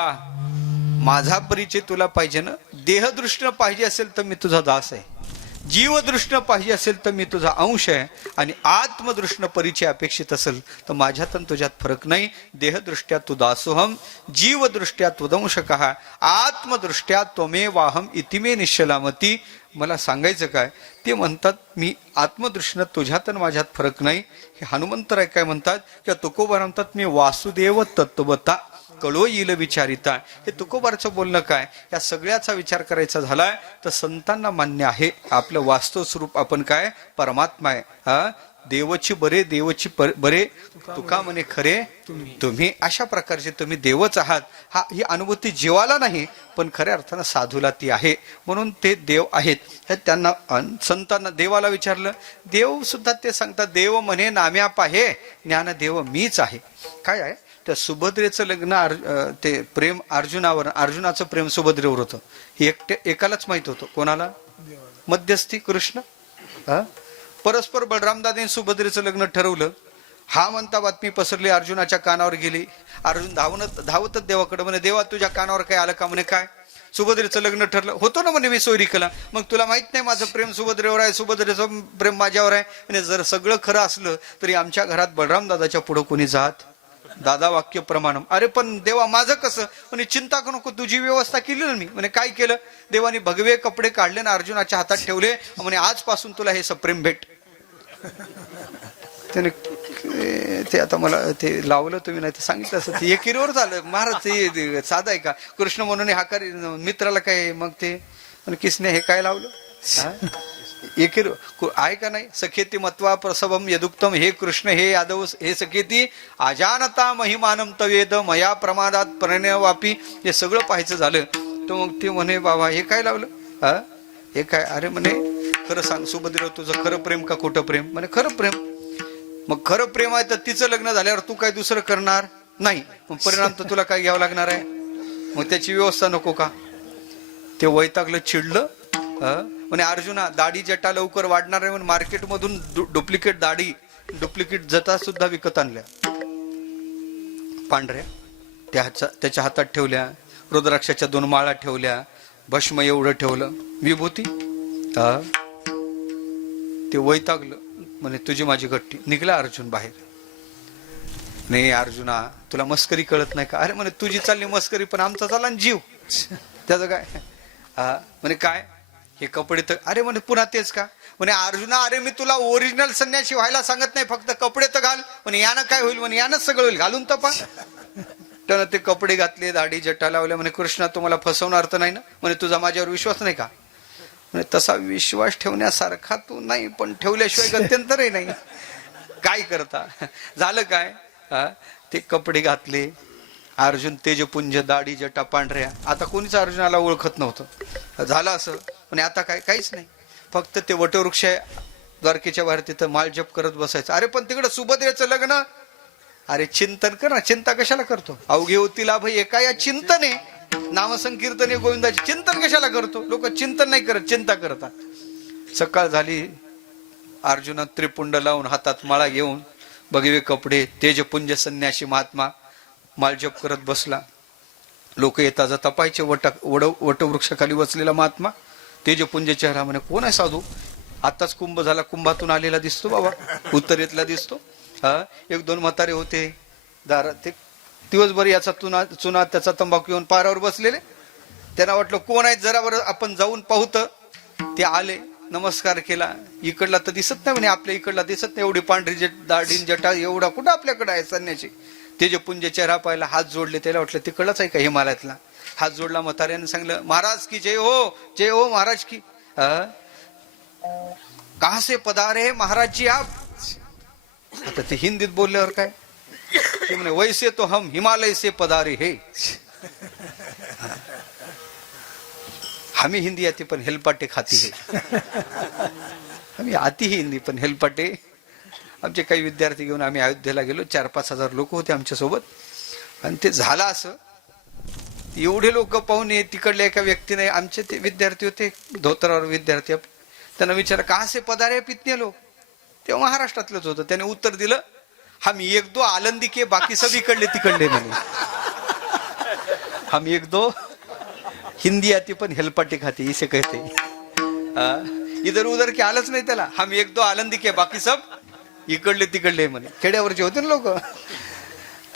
माझा परिचय तुला पाहिजे ना. देहदृष्टीनं पाहिजे असेल तर मी तुझा दास आहे, जीवदृष्टीनं पाहिजे असेल तर मी तुझा अंश आहे, आणि आत्मदृष्टीनं परिचय अपेक्षित असेल तर माझ्यात आणि तुझ्यात फरक नाही. देहदृष्ट्या तू दासोहम, जीवदृष्ट्या त्वदंशकः, आत्मदृष्ट्या त्वमेवाहम इतिमे निश्चलामती. मला सांगायचं काय? ते म्हणतात मी आत्मदृष्टीनं तुझ्यात आणि माझ्यात फरक नाही. हे हनुमंतराय काय म्हणतात किंवा तुकोबा म्हणतात मी वासुदेव तत्वता कळो येईल विचारिता. हे तुकोबारचं बोलणं काय? या सगळ्याचा विचार करायचा झालाय तर संतांना मान्य आहे आपलं वास्तव स्वरूप आपण काय परमात्मा आहे. देवची बरे देवची बरे तुका म्हणे खरे तुम्ही. अशा प्रकारचे तुम्ही देवच आहात. ही अनुभूती जीवाला नाही पण खऱ्या अर्थानं साधूला ती आहे. म्हणून ते देव आहेत. हे त्यांना संतांना देवाला विचारलं, देव सुद्धा ते सांगतात देव म्हणे नाम्या पाहे ज्ञान देव मीच आहे. काय आहे? त्या सुभद्रेचं लग्न ते प्रेम अर्जुनावर, अर्जुनाचं प्रेम सुभद्रेवर होतं. हे एकालाच माहित होतं. कोणाला? मध्यस्थी कृष्ण. परस्पर बलरामदादांनी सुभद्रेचं लग्न ठरवलं. हा म्हणता बातमी पसरली, अर्जुनाच्या कानावर गेली. अर्जुन धावतच देवाकडे म्हणे देवा तुझ्या कानावर काय आलं का? म्हणे काय? सुभद्रेचं लग्न ठरलं होतं ना म्हणे मी सोयरीकला. मग तुला माहित नाही माझं प्रेम सुभद्रेवर आहे, सुभद्रेचं प्रेम माझ्यावर आहे. म्हणजे जर सगळं खरं असलं तरी आमच्या घरात बलराम दादाच्या पुढं कोणी जात? दादा वाक्य प्रमाणम. अरे पण देवा माझं कसं? म्हणे चिंता करू नको तुझी व्यवस्था केली ना मी. म्हणे काय केलं? देवाने भगवे कपडे काढले ना अर्जुनाच्या हातात ठेवले. म्हणे आजपासून तुला हे सप्रेम भेट. त्याने ते आता मला ते लावलं तुम्ही नाही तर सांगितलं असं. ते एकीवर झालं महाराज. ते साधा आहे का? कृष्ण म्हणून हाकारी मित्राला काय मग ते किसने हे काय लावलं? एकीर आहे का नाही? सखेती मत्वा प्रसवम यदुक्तम. हे कृष्ण हे यादव हे सखेती अजानता महिमानम तवेद मया प्रमादात प्रणयवापी. हे सगळं पाहायचं झालं तर मग ते म्हणे बाबा हे काय लावलं? हे काय? अरे म्हणे खरं सांग सुभद्र तुझं खरं प्रेम का खोटं प्रेम? म्हणे खरं प्रेम. मग खरं प्रेम आहे तर तिचं लग्न झाल्यावर तू काय दुसरं करणार नाही. मग परिणाम तर तुला काय घ्यावं लागणार आहे. मग त्याची व्यवस्था नको का? ते वैतागलं, चिडलं. म्हणे अर्जुना दाढी जटा लवकर वाढणार आहे म्हणून मार्केटमधून डुप्लिकेट दाढी डुप्लिकेट जटा सुद्धा विकत आणल्या पांढऱ्या. त्याच्या हातात ठेवल्या. रुद्राक्षाच्या 2 माळा ठेवल्या. भस्म एवढं ठेवलं. विभूती. ते वैतागलं. म्हणे तुझी माझी गट्टी. निघला अर्जुन बाहेर. नाही अर्जुना तुला मस्करी कळत नाही का? अरे म्हणे तुझी चालली मस्करी पण आमचा चालला जीव. त्याचं काय? म्हणे काय? हे कपडे तर अरे म्हणे पुन्हा तेच का म्हणे अर्जुना अरे मी तुला ओरिजिनल संन्यासी व्हायला सांगत नाही फक्त कपडे तर घाल म्हणे यानं काय होईल म्हणे यानंच सगळं होईल घालून तर पा त्यानं ते कपडे घातले दाढी जटा लावल्या म्हणे कृष्णा तुम्हाला फसवणार तर नाही ना म्हणे तुझा माझ्यावर विश्वास नाही का म्हणे तसा विश्वास ठेवण्यासारखा तू नाही पण ठेवल्याशिवाय गत्यंतरही नाही काय करता झालं काय ते कपडे घातले अर्जुन तेजपुंज दाढी जटा पांढऱ्या आता कोणीच अर्जुनाला ओळखत नव्हतं झालं असं म्हणे आता काय काहीच नाही फक्त ते वटवृक्ष द्वारकेच्या बाहेर तिथं माळजप करत बसायचं अरे पण तिकडं सुभद्रेचं लग्न अरे चिंतन कर ना चिंता कशाला करतो अवघे होती लाभ एका या चिंतने नामसंकीर्तने गोविंदाचे चिंतन कशाला करतो लोक चिंतन नाही करत चिंता करतात सकाळ झाली अर्जुना त्रिपुंड लावून हातात माळा घेऊन भगवे कपडे तेजपुंज संन्यासी महात्मा माळजप करत बसला लोक येता जाता पाहिजे वटवृक्षाखाली बसलेला महात्मा तेजपुंज चेहरा म्हणे कोण आहे साधू आताच कुंभ झाला कुंभातून आलेला दिसतो बाबा उत्तरेतला दिसतो एक दोन म्हातारे होते दारात ते दिवसभर याचा चुना त्याचा तंबाखू घेऊन पारावर बसलेले त्यांना वाटलं कोण आहेत जरा बरं आपण जाऊन पाहूत ते आले नमस्कार केला इकडला तर दिसत नाही म्हणे आपल्या इकडला दिसत नाही एवढी पांढरी दाढी जटा एवढा कुठं आपल्याकडे आहे संन्यासी तेजपुंज चेहरा पाहिला हात जोडले त्याला वाटलं तिकडलाच आहे का हिमालयातला हात जोडला म्हाताऱ्याने सांगलं महाराज की जय हो महाराज की कहा से पधारे महाराज जी आप आता ते हिंदीत बोलल्यावर काय ते म्हणे वैसे तो हम हिमालय से पधारे हे हमें हिंदी आती पण हेलपाटे खाती है हमें आती ही हिंदी पण हेलपाटे आमचे काही विद्यार्थी घेऊन आम्ही अयोध्येला गेलो 4-5 हजार लोक होते आमच्या सोबत आणि ते झालं असं एवढे लोक पाहून तिकडल्या एका व्यक्तीने आमचे ते विद्यार्थी होते धोतरावर विद्यार्थी त्यांना विचारलं कहा से पधारे पितने लोक तेव्हा महाराष्ट्रातलंच होतं त्याने उत्तर दिलं हम एक दो आलंदी के बाकी सब इकडले तिकडले म्हणे हम एक दो हिंदी आती पण हेलपाटे खाती इसे कहते इधर उधर के आलंच नाही त्याला हम एक दो आलंदी के बाकी सब इकडले तिकडले म्हणे खेड्यावरचे होते ना लोक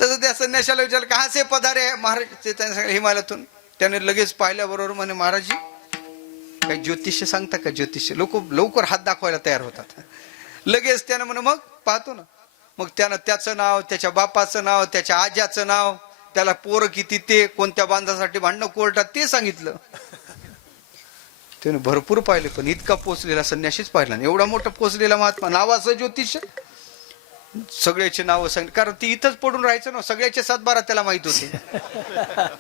तसं त्या संन्याशाला विचारलं कहा से पधारे महाराज त्याने सांगितलं हिमालयातून त्याने लगेच पाहिल्याबरोबर म्हणे महाराजजी काही ज्योतिष्य सांगता का ज्योतिष्य लोक लवकर हात दाखवायला तयार होतात लगेच त्यानं म्हणे मग पाहतो ना मग त्यानं त्याचं नाव त्याच्या बापाचं नाव त्याच्या आज्याचं नाव त्याला पोरं किती ते कोणत्या बांधासाठी भांडणं कोर्टात ते सांगितलं त्याने भरपूर पाहिले पण इतका पोचलेला संन्यासीच पाहिला नाही एवढा मोठा पोचलेला महात्मा नावाचं ज्योतिष्य सगळ्याचे नाव सांगितले कारण ती इथंच पडून राहायचं ना सगळ्याचे 7-12 त्याला माहित होते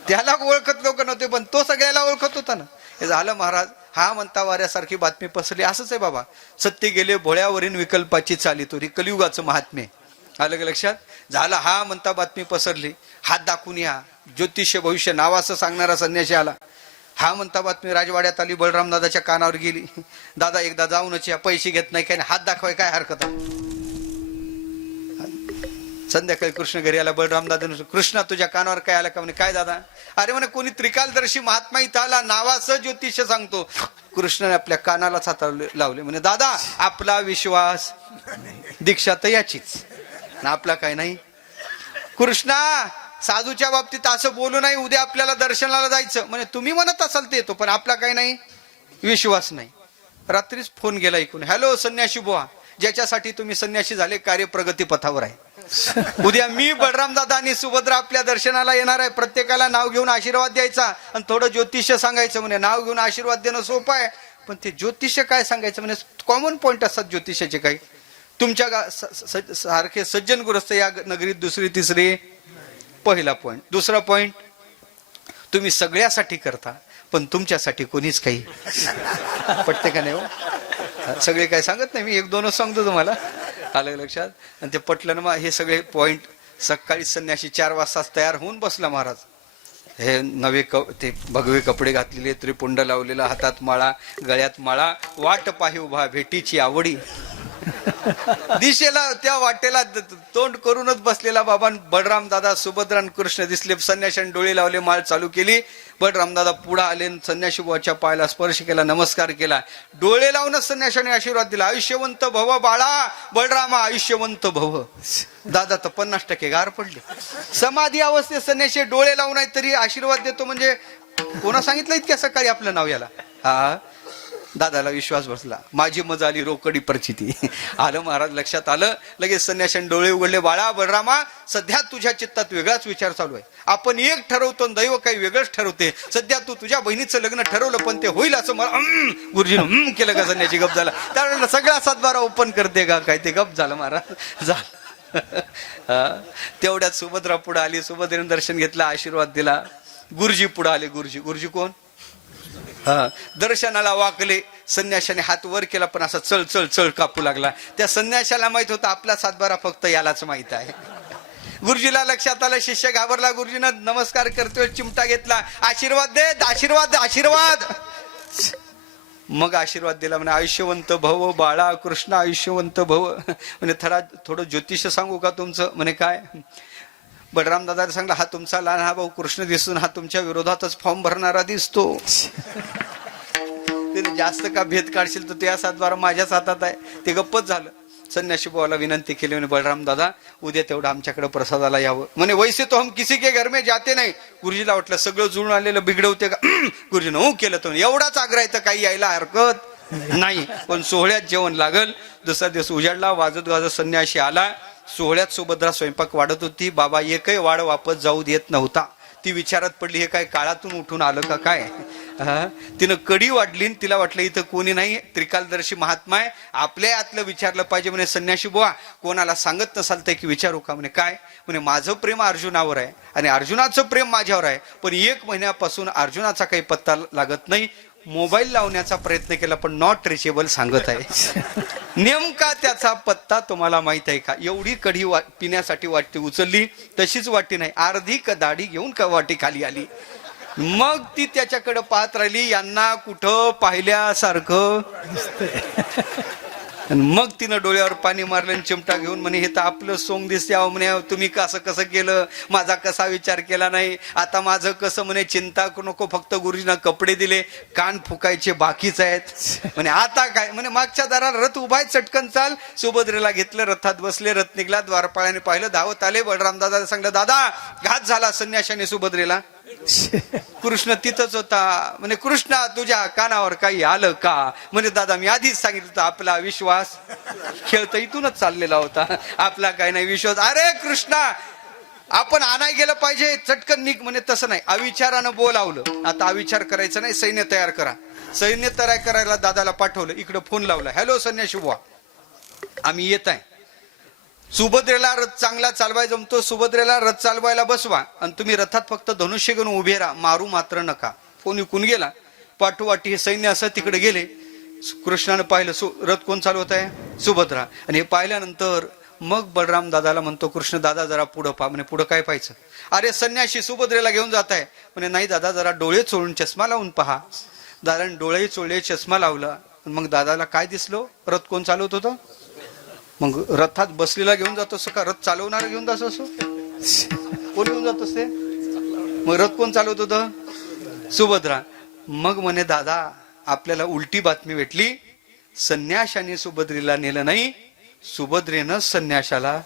त्याला ओळखत लोक नव्हते पण तो सगळ्याला ओळखत होता ना हे झालं महाराज हा म्हणता वाऱ्यासारखी बातमी पसरली असंच आहे बाबा सत्य गेले भोळ्यावरील विकल्पाची चाली तो कलियुगाचं महात्म्य आलं का लक्षात झालं हा म्हणता बातमी पसरली हात दाखवून या ज्योतिष्य भविष्य नावाचं सांगणारा संन्यासी आला हा म्हणता बातमी राजवाड्यात आली बलराम दादाच्या कानावर गेली दादा एकदा जाऊनच या पैसे घेत नाही काय हात दाखवाय काय हरकत आहे संध्याकाळी कृष्ण घरी आला बलराम दादा कृष्णा तुझ्या कानावर काय आला का म्हणे काय दादा अरे म्हणे कोणी त्रिकालदर्शी महात्मा इथं आला नावाचं ज्योतिष्य सांगतो कृष्णाने आपल्या कानालाच हात लावले म्हणे दादा आपला विश्वास दीक्षा तर याचीच ना आपला काय नाही कृष्णा साधूच्या बाबतीत असं बोलू नाही उद्या आपल्याला दर्शनाला जायचं म्हणजे तुम्ही म्हणत असाल ते येतो पण आपला काय नाही विश्वास नाही रात्रीच फोन गेला ऐकून हॅलो संन्यासी बुवा ज्याच्यासाठी तुम्ही संन्यासी झाले कार्य प्रगती पथावर आहे उद्या मी बलराम दादा आणि सुभद्रा आपल्या दर्शनाला येणार आहे प्रत्येकाला नाव घेऊन आशीर्वाद द्यायचा आणि थोडं ज्योतिष्य सांगायचं म्हणे नाव घेऊन आशीर्वाद देणं सोपं आहे पण ते ज्योतिष्य काय सांगायचं म्हणजे कॉमन पॉइंट असतात ज्योतिषाचे काही तुमच्या सारखे सज्जन गृहस्थ या नगरीत दुसरी तिसरी पहिला पॉइंट दुसरा पॉइंट तुम्ही सगळ्यासाठी करता पण तुमच्यासाठी कोणीच काही पटते का नाही हो सगळे काय सांगत नाही मी 1-2च सांगतो तुम्हाला आलं लक्षात आणि ते पटलं ना मग हे सगळे पॉइंट सकाळी संन्यासी 4 वाजताच तयार होऊन बसला महाराज हे नवे ते भगवे कपडे घातलेले त्रिपुंड लावलेला हातात माळा गळ्यात माळा वाट पाही उभा भेटीची आवडी दिशेला त्या वाटेला तोंड करूनच बसलेला बाबा बलराम दादा सुभद्रा कृष्ण दिसले संन्याशाने डोळे लावले माळ चालू केली बलराम दादा पुढे आले संन्याशी बुवाच्या पायाला स्पर्श केला नमस्कार केला डोळे लावूनच संन्याशाने आशीर्वाद दिला आयुष्यवंत भव बाळा बलरामा आयुष्यवंत भव दादा तर 50% गार पडले समाधी अवस्थेत संन्याशी डोळे लावून तरी आशीर्वाद देतो म्हणजे कोणा सांगितलं इतक्या सकाळी आपलं नाव याला हा दादाला विश्वास बसला. माझी मजा आली रोकडी प्रचिती. आलं महाराज लक्षात आलं. लगेच संन्याशाने डोळे उघडले. बाळा बलरामा, सध्या तुझ्या चित्तात वेगळाच विचार चालू आहे. आपण एक ठरवतो, दैव काही वेगळंच ठरवते. सध्या तू तुझ्या बहिणीचं लग्न ठरवलं, पण ते होईल असं मला गुरुजीनं केलं का? संन्याशी गप झाला. त्यावेळेला सगळा सातबारा ओपन करते का काय? ते गप झालं महाराज. झालं. तेवढ्यात सुभद्रा पुढे आली. सुभद्रेने दर्शन घेतलं, आशीर्वाद दिला. गुरुजी पुढे आले. गुरुजी कोण? दर्शनाला वाकले. संन्याशाने हात वर केला, पण असा चळ चळ चळ कापू लागला. त्या संन्याशाला माहित होता आपला सातबारा फक्त यालाच माहित आहे. गुरुजीला लक्षात आलं. शिष्य घाबरला. गुरुजीनं नमस्कार करतोय चिमटा घेतला. आशीर्वाद दे, आशीर्वाद, आशीर्वाद. मग आशीर्वाद दिला. म्हणे आयुष्यवंत भव बाळा कृष्ण, आयुष्यवंत भव. म्हणे थोडं ज्योतिष सांगू का तुमचं? म्हणे काय? बलराम दादाने सांगला, हा तुमचा लहान हा भाऊ कृष्ण दिसून हा तुमच्या विरोधातच फॉर्म भरणारा दिसतो. तिने जास्त का भेद काढशील तर त्या सातबारा माझ्याच हातात आहे. ते गप्पच झालं. संन्याशी बुवाला विनंती केली. म्हणे बलराम दादा, उद्या तेवढं आमच्याकडे प्रसादाला यावं. म्हणे वैसे तो हम किसी के घर में जाते नाही. गुरुजीला वाटलं सगळं जुळून आलेलं बिघडवते का? गुरुजीनं हो केलं. तो एवढाच आग्रह आहे तर काही यायला हरकत नाही, पण सोहळ्यात जेवण लागल. दुसरा दिवस उजाडला. वाजत गाजत संन्याशी आला. सोहळ्यात सुभद्रा स्वयंपाक वाढत होती. बाबा एकही वाढ वापस जाऊ देत नव्हता. ती विचारात पडली, हे काय काळातून उठून आलं का काय? तिनं कडी वाढली. तिला वाटलं इथं कोणी नाही, त्रिकालदर्शी महात्मा आहे, आपल्या आतलं विचारलं पाहिजे. म्हणे संन्याशी बुवा, कोणाला सांगत नसाल तर की विचारू का? म्हणे काय? म्हणे माझं प्रेम अर्जुनावर आहे आणि अर्जुनाचं प्रेम माझ्यावर आहे, पण 1 महिन्यापासून अर्जुनाचा काही पत्ता लागत नाही. मोबाईल लावण्याचा प्रयत्न केला पण नॉट रिचेबल सांगत आहे. नेमका त्याचा पत्ता तुम्हाला माहित आहे का? एवढी कढी पिण्यासाठी वाटी उचलली, तशीच वाटी नाही, अर्धी दाढी घेऊन वाटी खाली आली. मग ती त्याच्याकडे पाहत राहिली. यांना कुठं पाहिल्यासारखं. मग तिनं डोळ्यावर पाणी मारलं आणि चिमटा घेऊन म्हणे, हे तर आपलं सोंग दिसते. अहो म्हणे, तुम्ही कसं केलं, माझा कसा विचार केला नाही, आता माझं कसं? म्हणे चिंता नको, फक्त गुरुजींना कपडे दिले, कान फुकायचे बाकीच आहेत. म्हणे आता काय? म्हणे मागच्या दाराला रथ उभा आहे, चटकन चाल. सुभद्रेला घेतलं, रथात बसले. रथ निघला. द्वारपाळाने पाहिलं, धावत आले. बलराम दादाला सांगलं, दादा घात झाला संन्याशाने सुभद्रेला. कृष्ण तिथंच होता. म्हणे कृष्णा, तुझ्या कानावर काही आलं का? म्हणे दादा मी आधीच सांगितलं होतं, आपला विश्वास खेळ तर इथूनच चाललेला होता, आपला काही नाही विश्वास. अरे कृष्णा, आपण आणाय गेलं पाहिजे, चटकन निघ. म्हणे तसं नाही, अविचारानं बोलावलं. आता अविचार करायचं नाही, सैन्य तयार करा. सैन्य तयार करायला दादाला पाठवलं. इकडे फोन लावला, हॅलो संन्याशी बुवा, आम्ही येत आहे. सुभद्रेला रथ चांगला चालवाय जमतो, सुभद्रेला रथ चालवायला बसवा आणि तुम्ही रथात फक्त धनुष्य घेऊन उभे राहा, मारू मात्र नका. फोन विकून गेला. पाठोपाठी हे सैन्य असं तिकडे गेले. कृष्णानं पाहिलं, रथ कोण चालवत आहे? सुभद्रा. आणि हे पाहिल्यानंतर मग बलराम दादाला म्हणतो, कृष्ण दादा जरा पुढं पहा. म्हणे पुढं काय पाहायचं? अरे संन्याशी सुभद्रेला घेऊन जात आहे. म्हणे नाही दादा, जरा डोळे चोळून चष्मा लावून पहा. दादाने डोळे चोळले, चष्मा लावला. मग दादाला काय दिसलो? रथ कोण चालवत होतं? मग रथात बसलेला घेऊन जात असो का रथ चालवणारा घेऊन जात असो? कोण घेऊन जात असते? मग रथ कोण चालवत होतं? सुभद्रा. मग म्हणे दादा, आपल्याला उलटी बातमी भेटली. संन्याशाने सुभद्रेला नेलं नाही, सुभद्रेनं संन्याशाला.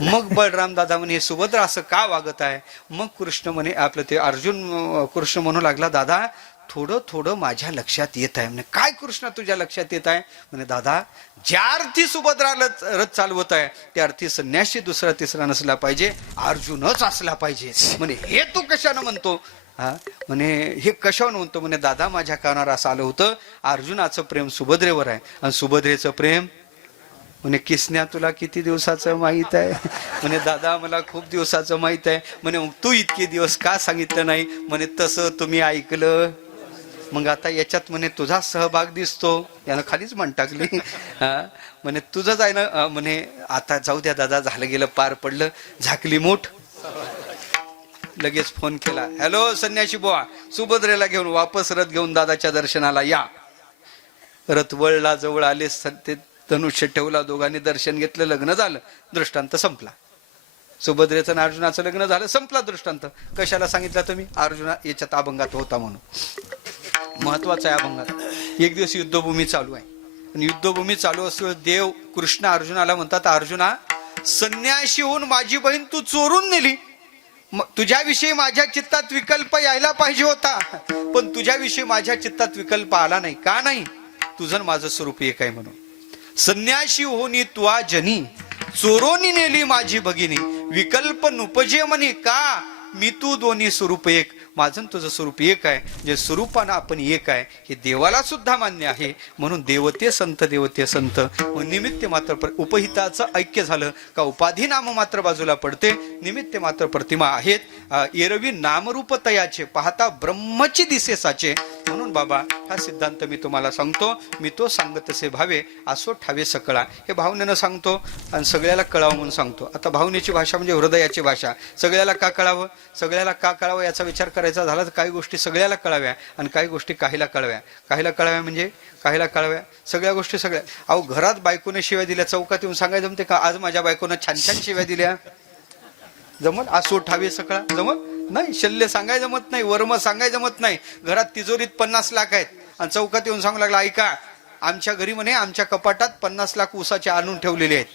मग बलराम दादा म्हणे, सुभद्रा असं का वागत आहे? मग कृष्ण म्हणे, आपलं ते अर्जुन कृष्ण म्हणू लागला, दादा थोडं थोडं माझ्या लक्षात येत आहे. म्हणे काय कृष्ण तुझ्या लक्षात येत आहे? म्हणे दादा, ज्या अर्थी सुभद्रा रथ चालवत आहे त्या अर्थी संन्याशी दुसरा तिसरा नसला पाहिजे, अर्जुनच असला पाहिजे. म्हणे हे तू कशानं म्हणतो? म्हणे हे कशावर म्हणतो? म्हणे दादा, माझ्या कानावर असं आलं होतं, अर्जुनाचं प्रेम सुभद्रेवर आहे आणि सुभद्रेचं प्रेम. म्हणे किसन्या, तुला किती दिवसाचं माहित आहे? म्हणे दादा, मला खूप दिवसाचं माहित आहे. म्हणे मग तू इतके दिवस का सांगितलं नाही? म्हणे तसं तुम्ही ऐकलं. मग आता याच्यात म्हणे तुझा सहभाग दिसतो. यानं खालीच म्हण टाकली. म्हणे तुझंच आहे ना? म्हणे आता जाऊ द्या दादा, झालं गेलं, पार पडलं, झाकली मूठ. लगेच फोन केला, हॅलो संन्याशी बुवा, सुभद्रेला घेऊन वापस रथ घेऊन दादाच्या दर्शनाला या. रथ वळला, जवळ आले, ते धनुष्य ठेवला, दोघांनी दर्शन घेतलं, लग्न झालं, दृष्टांत संपला. सुभद्रेचं आणि अर्जुनाचं लग्न झालं, संपला दृष्टांत. कशाला सांगितलं तुम्ही? अर्जुना याच्यात अभंगात होता म्हणून. महत्वाचा आहे अभंगात. एक दिवस युद्धभूमी चालू आहे आणि युद्धभूमी चालू असतो, देव कृष्ण अर्जुनाला म्हणतात, अर्जुना, संन्याशी होऊन माझी बहीण तू चोरून नेली, तुझ्याविषयी माझ्या चित्तात विकल्प यायला पाहिजे होता, पण तुझ्याविषयी माझ्या चित्तात विकल्प आला नाही. का नाही? तुझं आणि माझं स्वरूप एक आहे म्हणून. संन्याशी होनी तुआ जनी, चोरोनी नेली माझी भगिनी. विकल्प नुपजे म्हणे का, मी तू दोन्ही स्वरूप एक. माझं आणि तुझं स्वरूप एक आहे. जे स्वरूपानं आपण एक आहे हे देवाला सुद्धा मान्य आहे. म्हणून देवते संत, देवते संत. निमित्त मात्र उपहिताचं ऐक्य झालं का उपाधी नाम मात्र बाजूला पडते. निमित्त मात्र प्रतिमा आहेत. एरवी नामरूप तयाचे, पाहता ब्रह्मची दिसे साचे. म्हणून बाबा हा सिद्धांत मी तुम्हाला सांगतो. मी तो सांगत असे भावे, असो ठावे सकळा. हे भावनेनं सांगतो आणि सगळ्याला कळावं म्हणून सांगतो. आता भावनेची भाषा म्हणजे हृदयाची भाषा. सगळ्याला का कळावं, सगळ्याला का कळावं याचा विचार करायचा झाला तर काही गोष्टी सगळ्याला कळाव्या आणि काही गोष्टी काहीला कळव्या. काहीला कळव्या म्हणजे काहीला कळव्या. सगळ्या गोष्टी सगळ्या. अहो घरात बायकोने शिव्या दिल्या, चौकात येऊन सांगायचं जमते का आज माझ्या बायकोनं छान छान शिव्या दिल्या? जमत? असो ठावे सकळा जमत नाही. शल्य सांगाय जमत नाही, वर्म सांगाय जमत नाही. घरात तिजोरीत 50 लाख आहेत आणि चौकात येऊन सांगू लागला, ऐका आमच्या घरी म्हणे आमच्या कपाटात 50 लाख ऊसाचे आणून ठेवलेले आहेत.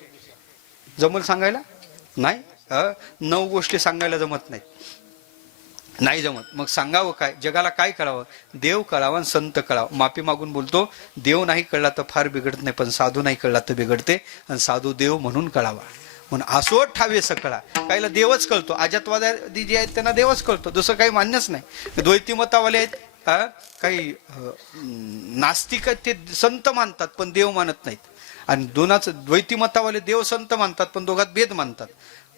जमल सांगायला? नाही. 9 गोष्टी सांगायला जमत नाही, नाही जमत. मग सांगावं काय? जगाला काय कळावं? देव कळावा आणि संत कळावं. माफी मागून बोलतो, देव नाही कळला तर फार बिघडत नाही, पण साधू नाही कळला तर बिघडते. आणि साधू देव म्हणून कळावा. म्हणून असो ठावे सकळा. काहीला देवच कळतो. अजातवादी जे आहेत त्यांना देवच कळतो, दुसरं काही मान्यच नाही. द्वैती मतावाले आहेत, काही नास्तिक आहेत, ते संत मानतात पण देव मानत नाहीत. आणि द्वैती मतावाले देव संत मानतात पण दोघात भेद मानतात.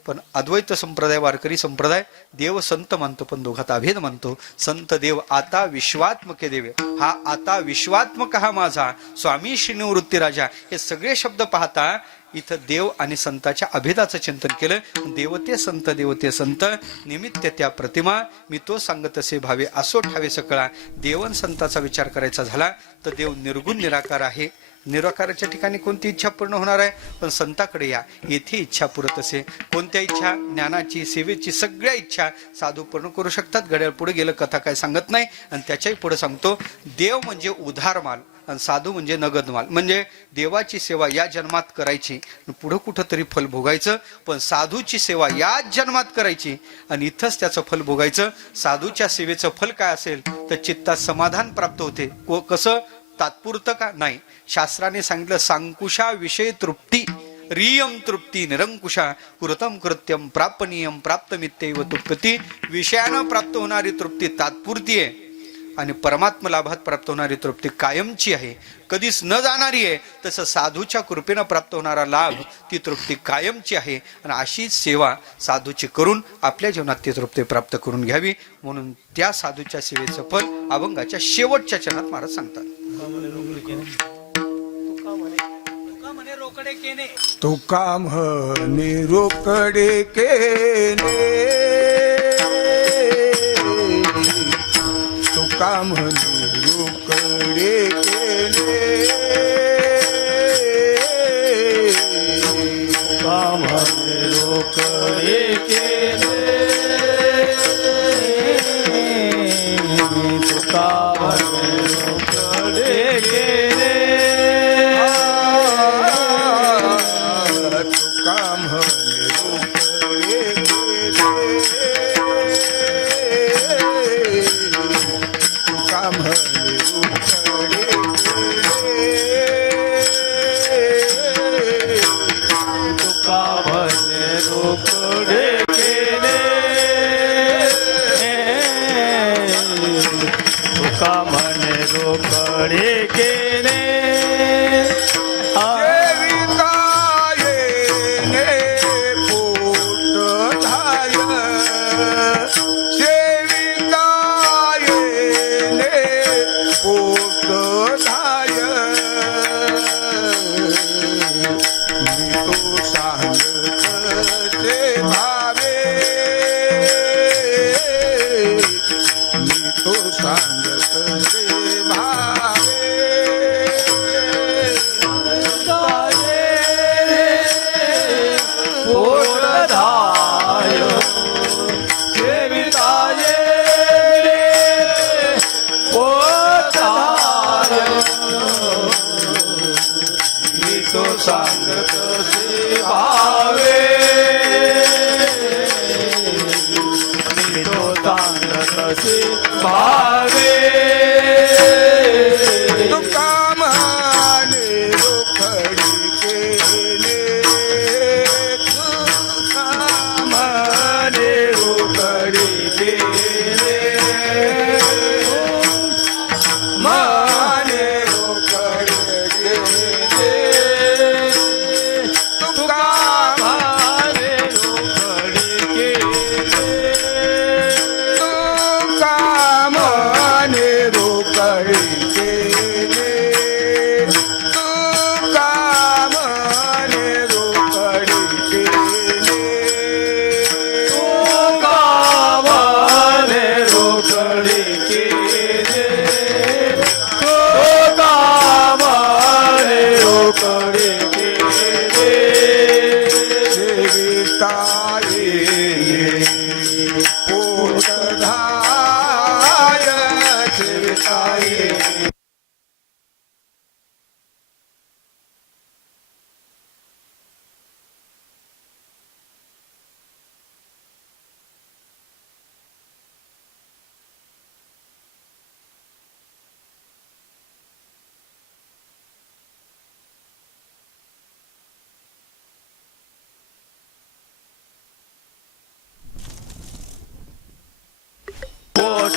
पण अद्वैत संप्रदाय, वारकरी संप्रदाय देव संत मानतो पण दोघात अभेद मानतो. संत देव आता विश्वात्मके देवे. हा आता विश्वात्मक हा माझा स्वामी श्री निवृत्ती राजा. हे सगळे शब्द पाहता इथं देव आणि संताच्या अभेदाचं चिंतन केलं. देवते संत, देवते संत. निमित्त त्या प्रतिमा, मी तो सांगत असे भावे, असो ठावे सकळा. देवन संताचा विचार करायचा झाला तर देव निर्गुण निराकार आहे. निराकाराच्या ठिकाणी कोणती इच्छा पूर्ण होणार आहे? पण संताकडे या, येथे इच्छा पुरत असे. कोणत्या इच्छा? ज्ञानाची, सेवेची, सगळ्या इच्छा साधू पूर्ण करू शकतात. घड्याळ पुढे गेलं कथा काय सांगत नाही. आणि त्याच्याही पुढे सांगतो, देव म्हणजे उधार माल आणि साधू म्हणजे नगद माल. म्हणजे देवाची सेवा या जन्मात करायची, पुढं कुठं तरी फल भोगायचं. पण साधूची सेवा याच जन्मात करायची आणि इथंच त्याचं फल भोगायचं. साधूच्या सेवेचं फल काय असेल तर चित्तात समाधान प्राप्त होते. कसं? तात्पुरतं का? नाही. शास्त्राने सांगितलं, सांकुशा विषय तृप्ती, रियम तृप्ती निरंकुशा, कृतम कृत्यम प्रापनीयम प्राप्तमित्यैव तुप्यती. विषयानं प्राप्त होणारी तृप्ती तात्पुरती आहे आणि परमात्म लाभात प्राप्त होणारी तृप्ती कायमची आहे, कधीच न जाणारी आहे. तसं साधूच्या कृपेनं प्राप्त होणारा लाभ, ती तृप्ती कायमची आहे. आणि अशीच सेवा साधूची करून आपल्या जीवनात ती तृप्ती प्राप्त करून घ्यावी. म्हणून त्या साधूच्या सेवेचं फल अभंगाच्या शेवटच्या चरणात महाराज सांगतात. तुका म्हणे रोकडे केले, तुका म्हणे रोकडे केले, तुका म्हणे रोकडे केले, तुका म्हणे रोकडे केले, तुका म्हणे रोकडे केले, तुका म्हणे रोकडे केले, तुका म्हणे रोकडे केले, तुका म्हणे रोकडे केले. सांगत भावे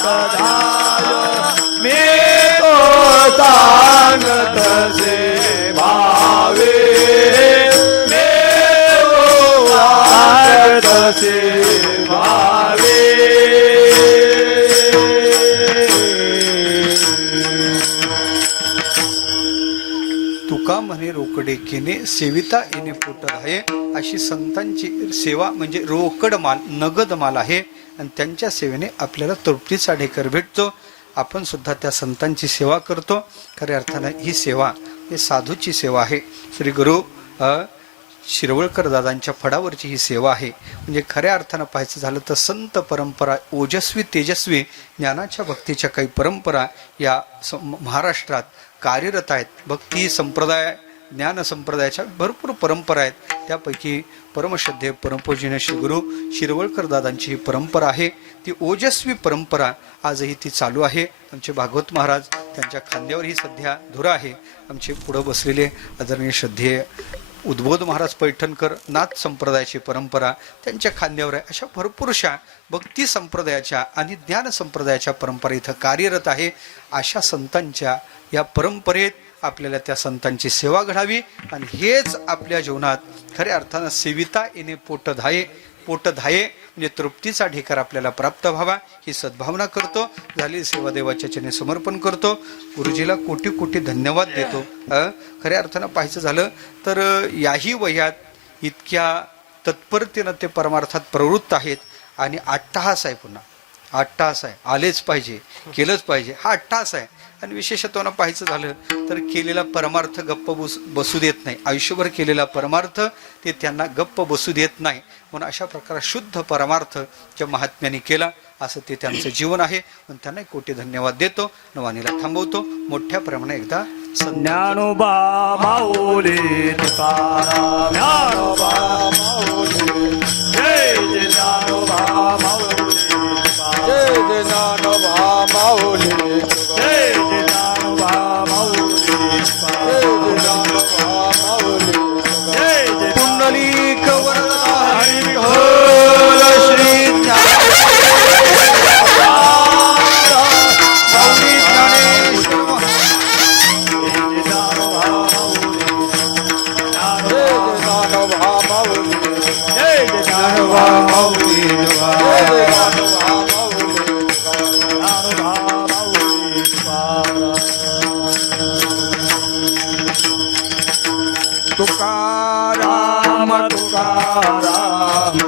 सदाय मी तो सांगत से भावे मी तो सांगत से भावे तुका म्हणे रोकडे केने सेविता येणे पोट आहे. अशी संतांची सेवा म्हणजे रोकड माल, नगद माल आहे आणि त्यांच्या सेवेने आपल्याला तृप्तीचा ढेकर भेटतो. आपण सुद्धा त्या संतांची सेवा करतो. खऱ्या अर्थानं ही सेवा ही साधूची सेवा आहे. श्री गुरु शिरवळकर दादांच्या फडावरची ही सेवा आहे. म्हणजे खऱ्या अर्थानं पाहायचं झालं तर संत परंपरा, ओजस्वी तेजस्वी ज्ञानाच्या भक्तीच्या काही परंपरा या महाराष्ट्रात कार्यरत आहेत. भक्ती संप्रदाय, ज्ञान संप्रदायाच्या भरपूर परंपरा आहेत. त्यापैकी परमश्रद्धेय परमपूजनीय श्री गुरु शिरवळकर दादांची ही परंपरा आहे. ती ओजस्वी परंपरा आजही ती चालू आहे. आमचे भागवत महाराज त्यांच्या खांद्यावर ही सध्या धुरा आहे. आमचे पुढं बसलेले आदरणीय श्रद्धेय उद्बोध महाराज पैठणकर, नाथ संप्रदायाची परंपरा त्यांच्या खांद्यावर आहे. अशा भरपूरशा भक्ती संप्रदायाच्या आणि ज्ञान संप्रदायाच्या परंपरा इथं कार्यरत आहे. अशा संतांच्या या परंपरेत आपल्याला त्या संतांची सेवा घडावी आणि हेच आपल्या जीवनात खऱ्या अर्थानं सेविता येणे पोट धाये. पोट धाये म्हणजे तृप्तीचा ढेकर आपल्याला प्राप्त व्हावा ही सद्भावना करतो. झालेली सेवा देवाच्या चरणी समर्पण करतो. गुरुजीला कोटी कोटी धन्यवाद देतो. खऱ्या अर्थानं पाहायचं झालं तर याही वयात इतक्या तत्परतेनं ते परमार्थात प्रवृत्त आहेत आणि अट्टहास आहे. पुन्हा अट्टहास आहे. आलेच पाहिजे, केलंच पाहिजे, हा अट्टहास आहे. आणि विशेषत्वानं पाहायचं झालं तर केलेला परमार्थ गप्प बसू देत नाही. आयुष्यभर केलेला परमार्थ ते त्यांना गप्प बसू देत नाही. म्हणून अशा प्रकारे शुद्ध परमार्थ ज्या महात्म्यांनी केला असं ते त्यांचं जीवन आहे. म्हणून त्यांना कोटी धन्यवाद देतो. नवानीला थांबवतो. मोठ्या प्रमाणात एकदा ज्ञानोबा माऊली तुकाराम ज्ञानोबा माऊली जय जय ज्ञानोबा माऊली जय जय ज्ञानोबा माऊली जय जय ज्ञानोबा माऊली जय जय ज्ञानोबा माऊली जय जय पुंडलिक वरदा हरी विठ्ठल श्री स्वामी ज्ञानेश्वर जय जय ज्ञानोबा माऊली तुकाराम तुकाराम